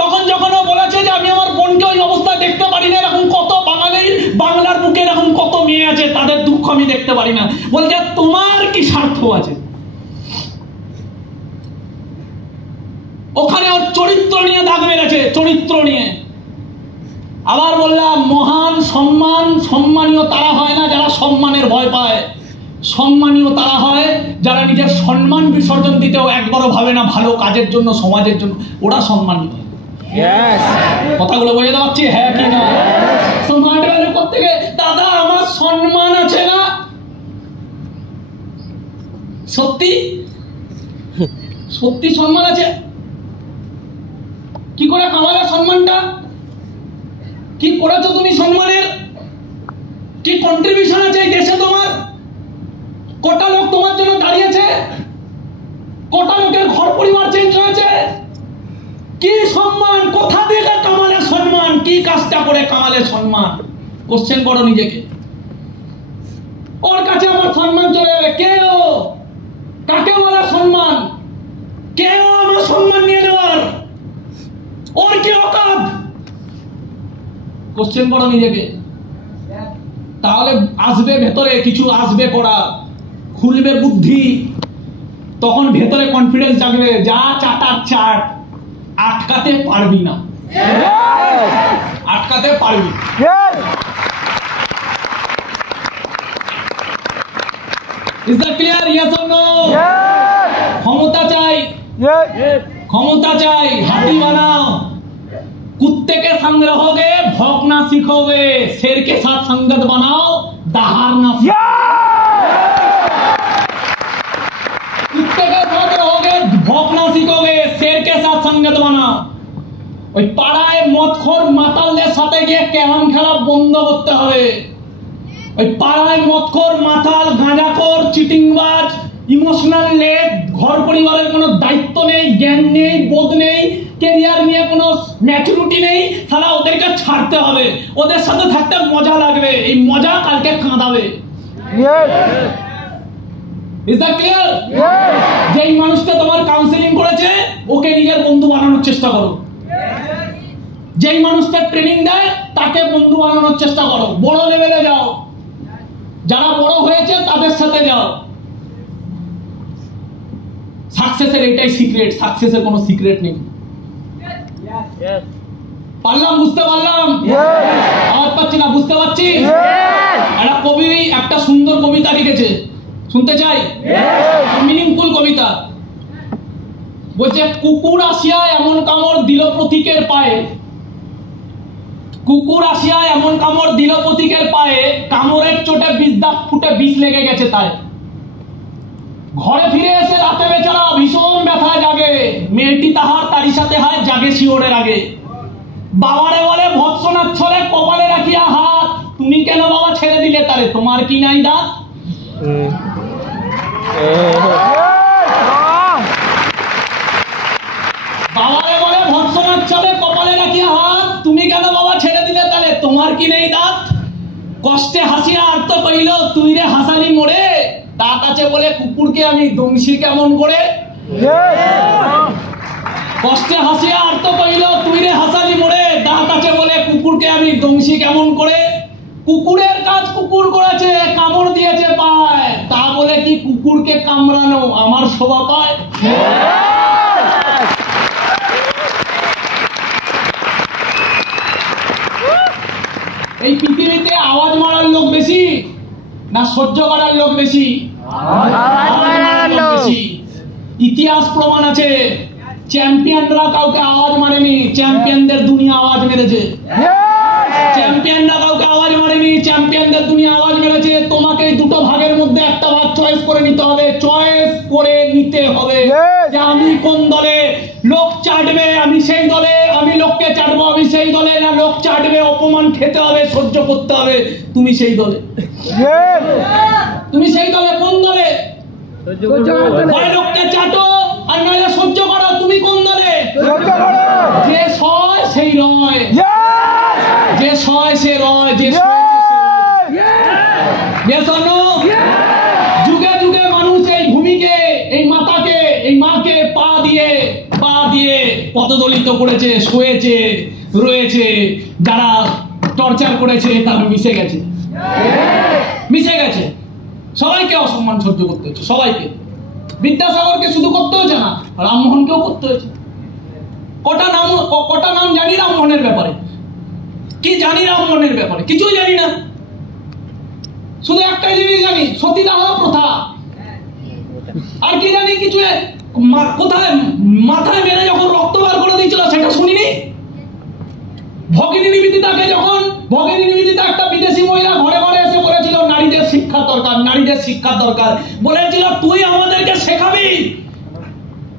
তখন যখন ও বলেছে যে আমি আমার বোনকে ওই অবস্থায় দেখতে পারি না, এরকম কত বাঙালির বাংলার বুকে এরকম কত মেয়ে আছে তাদের দুঃখ আমি দেখতে পারি না, বলছে তোমার কি স্বার্থ আছে? ওখানে ওর চরিত্র নিয়ে দাগ মেরেছে, চরিত্র নিয়ে। আবার বললাম মহান সম্মান সম্মানীয় তারা হয় না যারা সম্মানের ভয় পায়, সম্মানীয় তারা হয় যারা নিজের সম্মান বিসর্জন দিতেও একবারও ভাবে না ভালো কাজের জন্য, সমাজের জন্য, ওরা সম্মানীয়। কথাগুলো বোঝা যাচ্ছে? হ্যাঁ কি না? স্মার্ট ভ্যালু করতে গিয়ে দাদা আমার সম্মান আছে না? সত্যি সত্যি সম্মান আছে? কি করে কামালে সম্মানটা? কি করেছো তুমি সম্মানের? কি কন্ট্রিবিউশন আছে এই দেশে তোমার? কটা লোক তোমার জন্য দাঁড়িয়েছে? কটা লোকের ঘর পরিবার চেঞ্জ হয়েছে? কি সম্মান? কোথা থেকে কামালে সম্মান? কি কাজটা করে কামালে সম্মান? কোশ্চেন করো নিজেকে। ওর কাছে আমার সম্মান চলে যাবে। কে ও? কাকে বলা সম্মান? কে ও আমার সম্মান নিয়ে নেওয়ার? ওর কি অকাত? কোশ্চেন করো নিজেকে। তাহলে আসবে ভেতরে কিছু, আসবে করা, খুলবে বুদ্ধি, তখন ভেতরে কনফিডেন্স জাগবে। যা চাটার চাট, আটকাতে পারবি না, আটকাতে পারবি। Is that clear? Yes or no? ক্ষমতা চাই, ক্ষমতা চাই, হাতি বানাও। कुत्ते के संग रहोगे भौंकना सीखोगे, शेर के साथ संगत बनाओ दहाड़ना कुत्ते के साथ रहोगे भौंकना सीखोगे, शेर के साथ संगत बनाओ। ওই পাড়ায় মদখোর মাতালদের সাথে গিয়ে ক্যারাম খেলা বন্ধ করতে হবে। ওই পাড়ায় মদখোর, মাতাল, গাঁজাখোর, চিটিংবাজ, ইমোশনাল লেস, ঘর পরিবারের কোনো দায়িত্ব নেই, জ্ঞান নেই, বোধ নেই, ক্যারিয়ার নিয়ে কোনো ম্যাচুরিটি নেই, সারা ওদেরকে ছাড়তে হবে। ওদের সাথে থাকতে মজা লাগবে, এই মজা কালকে কাঁদাবে। Is that clear? যেই মানুষটা তোমার কাউন্সেলিং করেছে ওকে নিজের বন্ধু বানানোর চেষ্টা করো। যেই মানুষটা ট্রেনিং দেয় তাকে বন্ধু বানানোর চেষ্টা করো। বড় লেভেলে যাও, যারা বড় হয়েছে তাদের সাথে যাও। সাকসেসের এটাই সিক্রেট, সাকসেসের কোনো সিক্রেট নেই। পারলাম? বুঝতে পারলাম? আওয়াজ পাচ্ছি না? বুঝতে পারছি? একটা কবি একটা সুন্দর কবিতা লিখেছে, শুনতে চাই? মিনিংফুল কবিতা। বলছে, কুকুর আসিয়া এমন কামড় দিল প্রতীকের পায়ে, কুকুর আসিয়া এমন কামড় দিল প্রতীকের পায়ে, কামড়ের চোটে বিষ দাগ ফুটে বিষ লেগে গেছে তাই। ঘরে ফিরে এসে রাতে বেচারা ভীষণ ব্যথায় জাগে, মেয়েটি তাহার তারই সাথে হয় জাগে শিওরের আগে। বাবারে বলে ভৎসনার ছলে কপালে রাখিয়া হাত, তুমি কেন বাবা ছেড়ে দিলে তারে, তোমার কি নাই দাঁত? বাবারে বলে ভৎসনার ছলে কপালে রাখিয়া হাত, তুমি কেন বাবা ছেড়ে দিলে তারে, তোমার কি নেই দাঁত? কষ্টে হাসিয়া আর্ত কইল, তুই রে হাসালি মোড়ে, দাঁত আছে বলে কুকুরকে আমি দংশি কেমন করে। কষ্টে হাসিয়া আর্ত কইল, তুই রে হাসালি মোড়ে, দাঁত আছে বলে কুকুরকে আমি দংশি কেমন করে। কুকুরের কাজ কুকুর করেছে, কামড় দিয়েছে পায়, তা বলে কি কুকুরকে কামড়ানো আমার শোভা পায়? এই পৃথিবীতে আওয়াজ মারার লোক বেশি না সহ্য করার লোক বেশি? বেশি। ইতিহাস প্রমাণ আছে, চ্যাম্পিয়নরা কাউকে আওয়াজ মারেনি, চ্যাম্পিয়নদের দুনিয়া আওয়াজ মেরেছে। চ্যাম্পিয়নরা কাউকে আওয়াজ মারেনি, চ্যাম্পিয়নদের দুনিয়া আওয়াজ মেরেছে। তোমাকে দুটো ভাগের মধ্যে একটা ভাগ চয়েস করে নিতে হবে, চয়েস করে নিতে হবে যে আমি কোন দলে। লোক চাটবে আমি সেই দলে, আমি লোককে চাটবো আমি সেই দলে, না লোক চাটবে অপমান খেতে হবে সহ্য করতে হবে তুমি সেই দলে। তুমি সেই দলে? কোন দলে? হয় লোককে চাটো আর নইলে সহ্য করো। তুমি কোন দলে? যে সয় সেই রয়, যে সয় সে রয়, যে যুগে যুগে মানুষ এই ভূমিকে, এই মাতাকে, এই মাকে পা দিয়ে পদদলিত করেছে, শোয়েছে, রয়েছে। যারা টর্চার করেছে তারা মিশে গেছে, মিশে গেছে। সবাইকে অসম্মান সহ্য করতে হচ্ছে, সবাইকে। বিদ্যাসাগরকে শুধু করতে হয়েছে না, রামমোহনকেও করতে হয়েছে। কটা নাম জানি রামমোহনের ব্যাপারে? কি জানি রামমোহনের ব্যাপারে? কিছুই জানি না। শুধু একটাই জিনিস জানি, সতীদাহ প্রথা। আর কি জানি? কিছু কোথায় মাথায় মেরে যখন রক্ত বার করে দিয়েছিল সেটা শুনিনি। ভগিনী নিবেদিতাকে যখন, ভগিনী নিবেদিতা একটা বিদেশি মহিলা ঘরে ঘরে এসে বলেছিল নারীদের শিক্ষা দরকার, নারীদের শিক্ষা দরকার বলেছিল, তুই আমাদেরকে শেখাবি।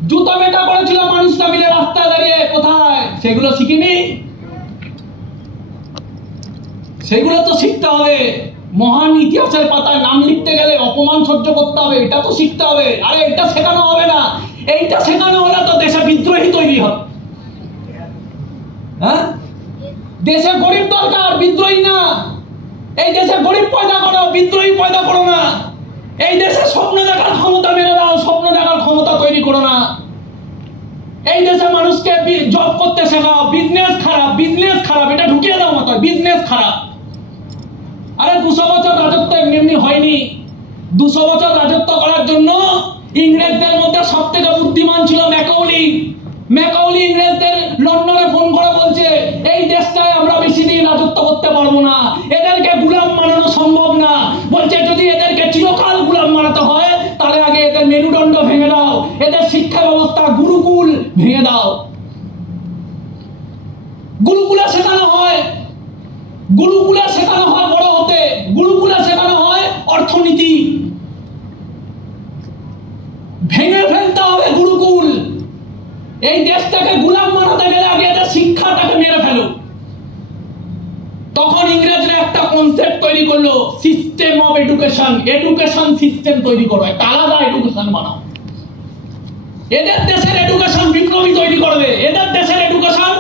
জুতো মেটা করেছিল মানুষটা মিলে রাস্তায় দাঁড়িয়ে, কোথায়? সেগুলো শিখিনি। সেগুলো তো শিখতে হবে। মহান ইতিহাসের পাতায় নাম লিখতে গেলে অপমান সহ্য করতে হবে, এটা তো শিখতে হবে। আরে এটা শেখানো হবে না, এইটা শেখানো হলে তো দেশে বিদ্রোহী তৈরি হবে। হ্যাঁ, দেশে গরিব দরকার, বিদ্রোহী না। এই দেশে গরিব পয়দা করো, বিদ্রোহী পয়দা করো না। এই দেশে স্বপ্ন দেখার ক্ষমতা মেরে দাও, স্বপ্ন দেখার ক্ষমতা তৈরি করো না। এই দেশে মানুষকে জব করতে শেখাও। বিজনেস খারাপ, বিজনেস খারাপ, এটা ঢুকিয়ে দাও মাথায়, বিজনেস খারাপ। আরে 200 বছর রাজত্ব এমনি হয়নি। 200 বছর রাজত্ব করার জন্য ইংরেজদের মধ্যে সব থেকে বুদ্ধিমান ছিল ম্যাকাউলি। ম্যাকাউলি ইংরেজদের লন্ডনে ফোন করে বলছে, এই দেশটায় আমরা বেশি দিন রাজত্ব করতে পারবো না, এদেরকে গুলাম বানানো সম্ভব না। বলছে যদি এদেরকে চিরকাল গুলাম বানাতে হয় তাহলে আগে এদের মেরুদণ্ড ভেঙে দাও, এদের শিক্ষা ব্যবস্থা গুরুকুল ভেঙে দাও। গুরুকুলে শেখানো হয়, গুরুকুলে শেখানো হয় বড় হতে, গুরুকুলে শেখানো হয় অর্থনীতি। ভেঙে ফেলতে হবে গুরুকুল। এই দেশটাকে গুলাম বানাতে গেলে আগে এদের শিক্ষাটাকে মেরে ফেলো। তখন ইংরেজরা একটা কনসেপ্ট তৈরি করলো, system of education, education system তৈরি করো, একটা আলাদা এডুকেশন বানাও। এদের দেশের এডুকেশন বিপ্লবী তৈরি করবে, এদের দেশের এডুকেশন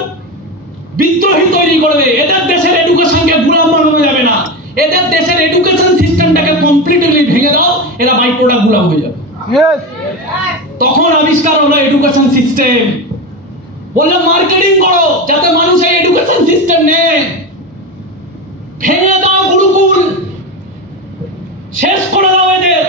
বিদ্রোহী তৈরি করবে, এদের দেশের এডুকেশনকে গোলাম বানানো যাবে না, এদের দেশের এডুকেশন সিস্টেমটাকে কমপ্লিটলি ভেঙে দাও, এরা বাই প্রোডাক্ট গোলাম হয়ে যাবে। তখন আবিষ্কার হলো এডুকেশন সিস্টেম। বললো মার্কেটিং করো যাতে মানুষ এই এডুকেশন সিস্টেম নেয়, ভেঙে দাও গুরুকুল, শেষ করে দাও এদের।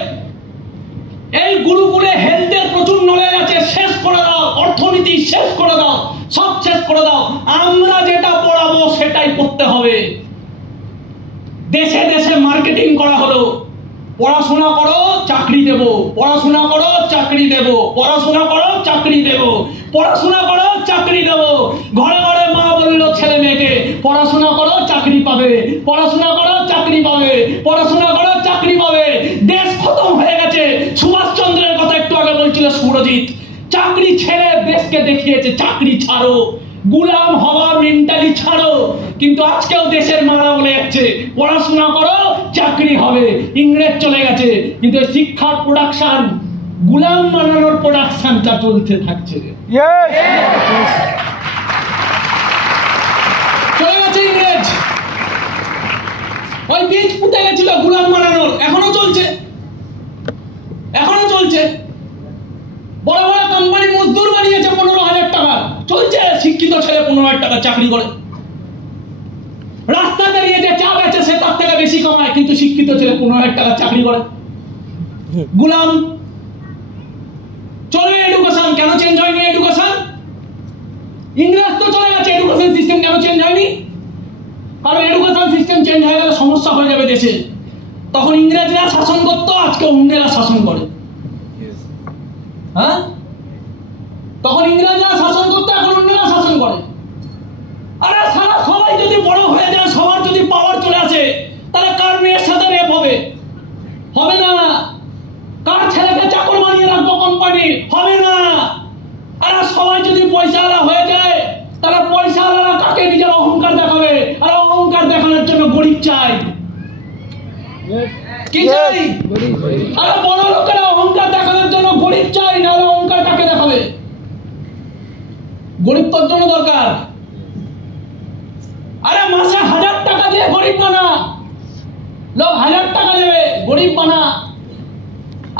এই গুরুকুলে হেলথের প্রচুর নলেজ আছে, শেষ করে দাও, অর্থনীতি শেষ করে দাও, সব শেষ করে দাও। আমরা যেটা পড়াবো সেটাই পড়তে হবে। দেশে দেশে মার্কেটিং করা হলো, পড়াশোনা করো চাকরি দেব, পড়াশোনা করো চাকরি দেব, পড়াশোনা করো চাকরি দেব, পড়াশোনা করো চাকরি দেব। ঘরে ঘরে মা বললো ছেলে মেয়েকে পড়াশোনা করো চাকরি পাবে, পড়াশোনা করো চাকরি পাবে, পড়াশোনা করো চাকরি পাবে। দেশ খতম হয়ে গেছে। সুভাষচন্দ্রের কথা একটু আগে বলছিল সুরজিৎ, চাকরি ছেড়ে দেশকে দেখিয়েছে চাকরি ছাড়ো, গুলাম হওয়ার মেন্টালি ছাড়ো। কিন্তু আজকেও দেশের মারা বলে যাচ্ছে পড়াশোনা করো চাকরি হবে। ইংরেজ চলে গেছে কিন্তু শিক্ষার প্রোডাকশন, গুলাম বানানোর প্রোডাকশনটা চলতে থাকছে। চলে গেছে ইংরেজ, ওই বীজ পুঁতে গেছিল গুলাম বানানোর, এখনো চলছে, এখনো চলছে। বড় বড় কোম্পানি মজদুর বানিয়েছে 15,000 টাকা, চলছে। শিক্ষিত ছেলে 15,000 টাকা চাকরি করে, রাস্তা দাঁড়িয়ে যে চা বেচে সে তার থেকে বেশি কামায়, কিন্তু শিক্ষিত ছেলে 15,000 টাকা চাকরি করে। গুলাম। চলবে এডুকেশন, কেন চেঞ্জ হয়নি এডুকেশন? ইংরেজ তো চলে গেছে, এডুকেশন সিস্টেম কেন চেঞ্জ হয়নি? কারণ এডুকেশন সিস্টেম চেঞ্জ হয়ে গেলে সমস্যা হয়ে যাবে দেশে। তখন ইংরেজরা শাসন করতো, আজকে অন্যেরা শাসন করে। হ্যাঁ, তখন ইংরেজরা শাসন করতো, এখন অন্যরা শাসন করে। আরে সারা সবাই যদি বড় হয়ে যায়, সবার যদি পাওয়ার চলে আসে, তাহলে কার মেয়ের সাথে রেপ হবে? হবে না। কার ছেলেকে চাকর বানিয়ে রাখবো কোম্পানি? হবে না। আরে সবাই যদি পয়সাওয়ালা হয়ে যায়, তাহলে পয়সাওয়ালা কাকে নিজের অহংকার দেখাবে? আর অহংকার দেখানোর জন্য গরিব চাই। কি চাই? আরে বড় লোকেরা অহংকার দেখানোর জন্য গরিব চাই, না হলে অহংকার কাকে দেখাবে? গরিব তোর জন্য দরকার। আরে মাসে 1000 টাকা দিয়ে গরিব বানা, লোক 1000 টাকা দেবে, গরিব বানা।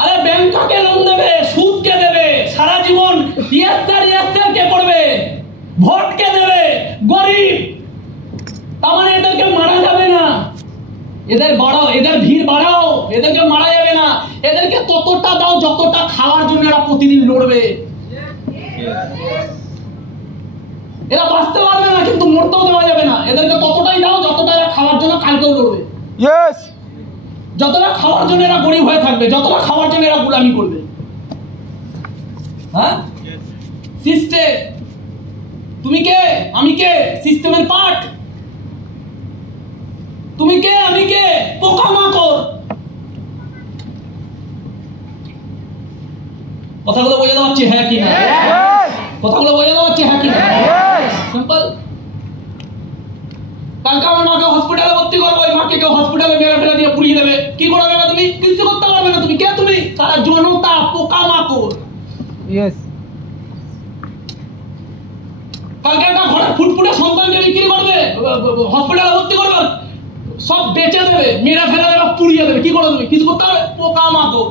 আরে ব্যাংক কাকে লোন দেবে? সুদ কে দেবে? সারা জীবন ইয়াস্তার কে করবে? ভোট কে দেবে? গরিব। তার মানে এদেরকে মারা যাবে না, এদের বাড়াও, এদের ভিড় বাড়াও, এদেরকে মারা যাবে না। এদেরকে ততটা দাও যতটা খাওয়ার জন্য এরা প্রতিদিন লড়বে। এরা বাঁচতে পারবে না, কিন্তু মরতেও দেওয়া যাবে না। এদেরকে ততটাই দাও যতটা এরা খাওয়ার জন্য কালকেও লড়বে। যতটা খাওয়ার জন্য এরা গরিব হয়ে থাকবে, যতটা খাওয়ার জন্য এরা গোলামি করবে। হ্যাঁ, সিস্টেম। তুমি কে? আমি কে? সিস্টেমের পার্ট। তুমি কে? আমি কে? পোকামাকড়। কথাগুলো বোঝা যাচ্ছে হ্যাঁ কি না? কথাগুলো বোঝা যাচ্ছে হ্যাঁ কি না? সিম্পল। কালকে আমার মাকে হসপিটালে ভর্তি করবো, ওই মাকে কেউ হসপিটালে মেরে ফেলে দিয়ে পুড়িয়ে দেবে, কি করে দেবে? তুমি কিছু করতে পারবে না। তুমি কে? তুমি সারা জনতা পোকামাকড়। কালকে একটা ঘরে ফুটফুটে সন্তানকে বিক্রি করবে, হসপিটালে ভর্তি করবে, সব বেচে দেবে, মেরে ফেলে দেবে, পুড়িয়ে দেবে, কি করে দেবে? কিছু করতে হবে? পোকামাকড়।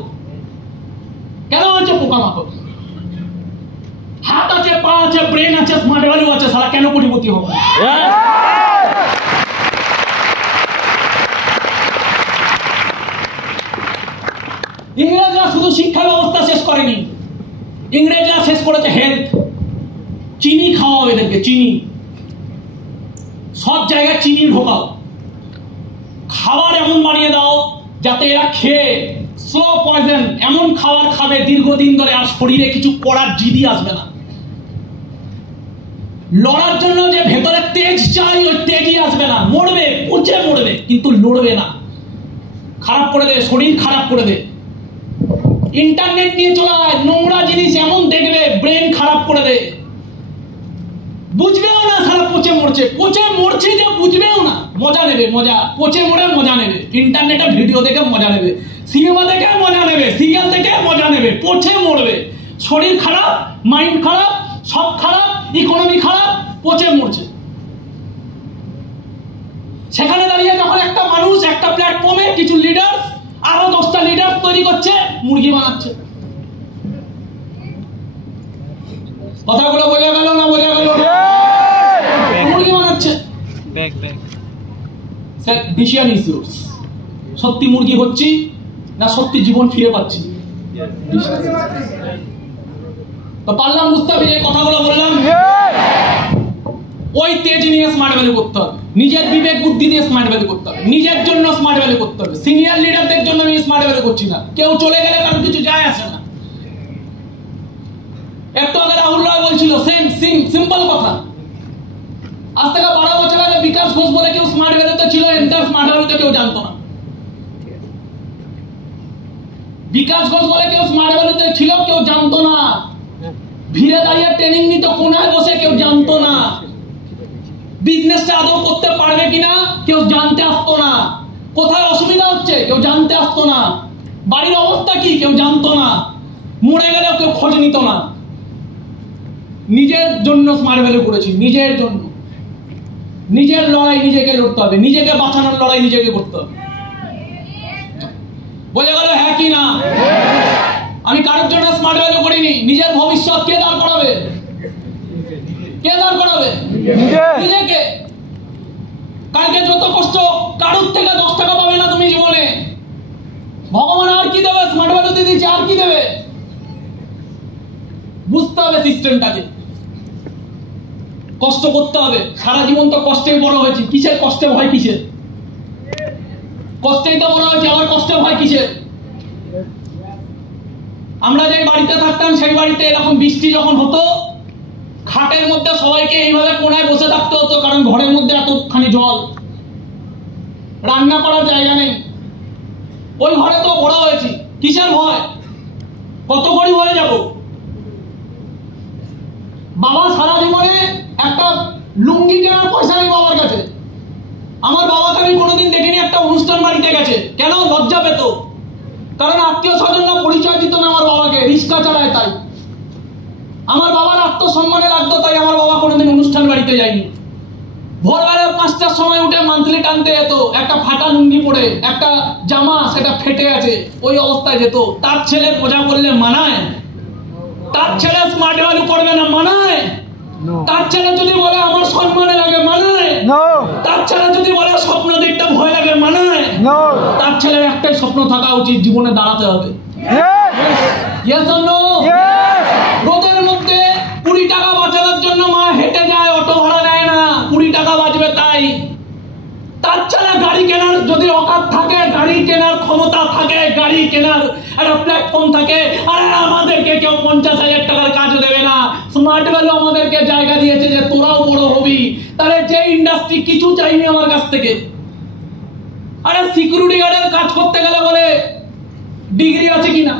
কেন হচ্ছে পোকামাকড়? হাত আছে, পা আছে, ব্রেন আছে, স্মার্ট ভ্যালু আছে, সারা কেন কোটিপতি হবে? ইংরেজরা শুধু শিক্ষা ব্যবস্থা শেষ করেনি, ইংরেজরা শেষ করেছে হেলথ। চিনি খাওয়াও এদেরকে, চিনি সব জায়গায় চিনি ঢোকাও, খাবার এমন বানিয়ে দাও যাতে এরা খেয়ে স্লো পয়জন, এমন খাবার খাবে দীর্ঘদিন ধরে আর শরীরে কিছু করার জিদি আসবে না। লড়ার জন্য যে ভেতরে তেজ চাই, ওই তেজই আসবে না। মরবে, পচে মরবে, কিন্তু লড়বে না। খারাপ করে দেবে, শরীর খারাপ করে দেবে। ইন্টারনেট নিয়ে চলে আয়, নোংরা জিনিস এমন দেখবে ব্রেন খারাপ করে দেবে। বুঝবেও না, সারা পচে মরছে যে বুঝবেও না, মজা নেবে, মজা পচে মরে মজা নেবে, ইন্টারনেটে ভিডিও দেখে মজা নেবে, সিনেমা দেখে মজা নেবে, সিরিয়াল দেখে মজা নেবে, পচে মরবে, শরীর খারাপ, মাইন্ড খারাপ, সব খারাপ, ইকোনমি খারাপ, পচে মরছে। সেখানে দাঁড়িয়ে যখন একটা মানুষ একটা প্ল্যাটফর্মে কিছু লিডার আরো 10টা লিডার তৈরি করছে, মুরগি বানাচ্ছে। কথাগুলো বোঝা গেল না? বোঝা গেল? মুরগি বানাচ্ছে। Decision is yours. সত্যি মুরগি হচ্ছি না সত্যি জীবন ফিরে পাচ্ছি? তো পারলাম বুঝতে হবে, এই কথাগুলো বললাম। ওই তেজ নিয়ে স্মার্ট ভ্যালু করতে হবে, নিজের বিবেক বুদ্ধি দিয়ে স্মার্ট ভ্যালু করতে হবে, নিজের জন্য স্মার্ট ভ্যালু করতে হবে। সিনিয়র লিডারদের জন্য আমি স্মার্ট ভ্যালু করছি না, কেউ চলে গেলে কারো কিছু যায় আসে না। একটু আগে রাহুল রায় বলছিল সিম্পল কথা, আজ থেকে 12 বছর আগে বিকাশ ঘোষ বলে কেউ স্মার্ট ভ্যালুতে ছিল, এন্টার স্মার্ট ভ্যালুতে কেউ জানতো না। বিকাশ ঘোষ বলে কেউ স্মার্ট ভ্যালুতে ছিল, কেউ জানতো না। ভিড়ে দাঁড়িয়ে ট্রেনিং নিত, কোনায় বসে কেউ জানতো না। বিজনেসটা আদৌ করতে পারবে কিনা কেউ জানতে আসতো না। কোথায় অসুবিধা হচ্ছে কেউ জানতে আসতো না। বাড়ির অবস্থা কি কেউ জানতো না। মরে গেলেও কেউ খোঁজ নিত না। নিজের জন্য স্মার্ট ভ্যালু করেছি, নিজের জন্য। নিজের লড়াই নিজেকে লড়তে হবে, নিজেকে বাঁচানোর লড়াই নিজেকে করতে হবে। বোঝা গেল? হ্যাঁ কি না? আমি কারোর জন্য স্মার্ট ভ্যালু করিনি। নিজের ভবিষ্যৎ কে দাঁড় করাবে? কে দাঁড় করাবে? নিজেকে। কালকে যত কষ্ট, কারোর থেকে 10 টাকা পাবে না তুমি জীবনে। ভগবান আর কি দেবে? স্মার্ট ভ্যালু দিয়ে দিচ্ছে, আর কি দেবে? বুঝতে হবে সিস্টেমটাকে, কষ্ট করতে হবে। সারা জীবন তো কষ্টে বড় হয়েছি, কিসের কষ্টে ভয়? কিসের কষ্টেই তো বড় হয়েছে, আবার কষ্টে ভয় কিসের? আমরা যে বাড়িতে থাকতাম সেই বাড়িতে এরকম বৃষ্টি যখন হতো, খাটের মধ্যে সবাইকে এইভাবে কোনায় বসে থাকতে হতো, কারণ ঘরের মধ্যে এতখানি জল, রান্না করার জায়গা নেই। ওই ঘরে তো বড় হয়েছি, কিসের ভয়? কত গরিব হয়ে যাব? বাবা সারা জীবনে একটা লুঙ্গি কেনার পয়সা নেই বাবার কাছে। আমার বাবাকে আমি কোনোদিন দেখিনি একটা অনুষ্ঠান বাড়িতে গেছে। কেন? লজ্জা পেত, কারণ আত্মীয় স্বজনরা পরিচয় দিত না আমার বাবাকে, রিক্সা চালায় তাই। আমার বাবার আত্মসম্মানে লাগতো, তাই আমার বাবা কোনোদিন অনুষ্ঠান বাড়িতে যায়নি। ভোরবেলা 5টার সময় উঠে মান্থলি টানতে যেত, একটা ফাটা লুঙ্গি পরে, একটা জামা সেটা ফেটে আছে, ওই অবস্থায় যেত। তার ছেলে বোঝা করলে মানায়? তার ছেলে স্মার্ট ভ্যালু করবে না, মানায়? তার ছেলে যদি বলে আমার সম্মানে লাগে, মানায়? তার ছেলে যদি বলে স্বপ্ন দেখতে ভয় লাগে, মানায়? তার ছেলের একটাই স্বপ্ন থাকা উচিত, জীবনে দাঁড়াতে হবে। রোদের মধ্যে 20 টাকা বাঁচানোর জন্য মা হেঁটে যায়, অটো ভাড়া নেয় না, 20 টাকা বাঁচবে তাই। তার ছেলে গাড়ি কেনার যদি অকাত থাকে, গাড়ি কেনার ক্ষমতা থাকে, গাড়ি কেনার একটা প্ল্যাটফর্ম থাকে, আর আমাদেরকে কেউ 50,000 টাকার কাজ দেবে না। স্মার্ট ভ্যালু আমাদেরকে জায়গা দিয়েছে যে তোরাও বড় হবি। তাহলে যে ইন্ডাস্ট্রি কিছু চাইনি আমার কাছ থেকে। আরে সিকিউরিটি গার্ডের কাজ করতে গেলে বলে ডিগ্রি আছে কিনা?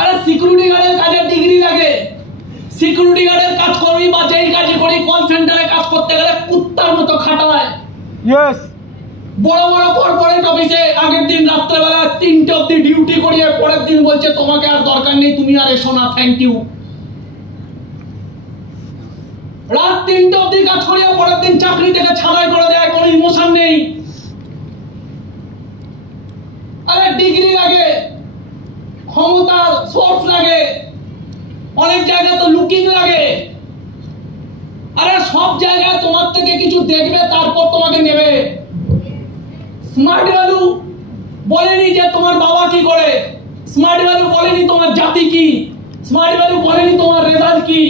আরে সিকিউরিটি গার্ডের কাজে ডিগ্রি লাগে। সিকিউরিটি গার্ডের কাজ করবি বা যেই কাজ করি, কল সেন্টারে কাজ করতে গেলে কুত্তার মতো খাটায়। বড় বড় কর্পোরেট অফিসে আগের দিন রাত্রেবেলা 3টে অবধি ডিউটি করিয়ে পরের দিন বলছে তোমাকে আর দরকার নেই, তুমি আর এসো না, থ্যাংক ইউ। রাত 3টে অবধি কাজ করিয়ে পরের দিন চাকরি থেকে ছাড়াই করে দেয়, কোনো ইমোশন নেই। আরে ডিগ্রি লাগে, ক্ষমতার সোর্স লাগে, অনেক জায়গায় তো লুকিং লাগে। আরে সব জায়গায় তোমার থেকে কিছু দেখবে, তারপর তোমাকে নেবে। স্মার্ট ভ্যালু বলেনি যে তোমার বাবা কি করে, স্মার্ট ভ্যালু বলেনি তোমার জাতি কি, স্মার্ট ভ্যালু বলেনি তোমার রেজাল্ট কি,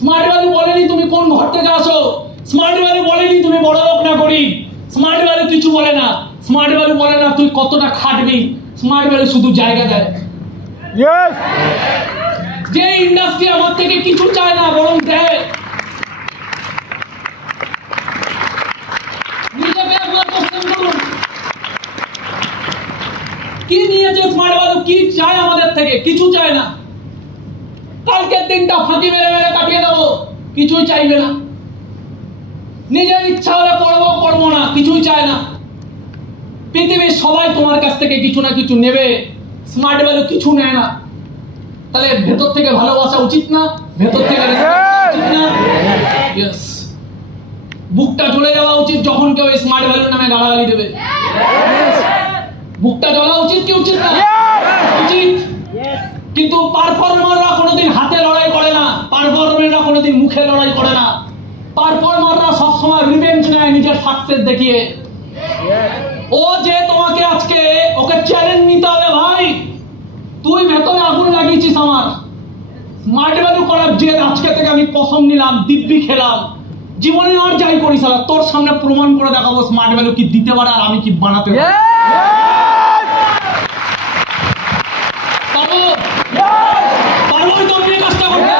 স্মার্ট ভ্যালু বলেনি তুমি কোন ঘর থেকে আসো, স্মার্ট ভ্যালু বলেনি তুমি বড় লোক না গরিব, স্মার্ট ভ্যালু কিছু বলে না। স্মার্ট ভ্যালু বলে না তুই কতটা খাটবি, স্মার্ট ভ্যালু শুধু জায়গা দেয়। যে ইন্ডাস্ট্রি আমার থেকে কিছু চায় না বরং দেয়। নিজেকে একবার কোশ্চেন করুন, কি নিয়েছে স্মার্ট ভ্যালু, কি চায় আমাদের থেকে? কিছু চায় না। কালকের দিনটা ফাঁকি মেরে মেরে কাটিয়ে দেবো, কিছুই চাইবে না, নিজের ইচ্ছা হলে করবো করবো না, কিছুই চায় না। পৃথিবীর সবাই তোমার কাছ থেকে কিছু না কিছু নেবে, স্মার্ট ভ্যালু কিছু নেয় না। তাহলে ভেতর থেকে ভালোবাসা উচিত না, ভেতর থেকে উচিত না। ইয়েস, বুকটা জ্বলে যাওয়া উচিত যখন কেউ স্মার্ট ভ্যালু নামে গালাগালি দেবে। বুকটা জ্বলা উচিত কি উচিত না? উচিত। কিন্তু পারফর্মাররা কোনোদিন হাতে লড়াই করে না, পারফর্মাররা কোনোদিন মুখে লড়াই করে না। পারফর্মাররা সবসময় রিভেঞ্জ নেয় নিজের সাকসেস দেখিয়ে। ও যে তোমাকে আজকে ওকে চ্যালেঞ্জ নিতে হবে, ভাই তুই ভেতরে আগুন লাগিয়েছিস আমার, স্মার্ট ভ্যালু করার জেদ আজকে থেকে আমি কসম নিলাম, দিব্যি খেলাম, জীবনে আর যাই করি সালা তোর সামনে প্রমাণ করে দেখাবো স্মার্ট ভ্যালু কি দিতে পারে আর আমি কি বানাতে পারি। পারবো তোর নিয়ে কাজটা করতে।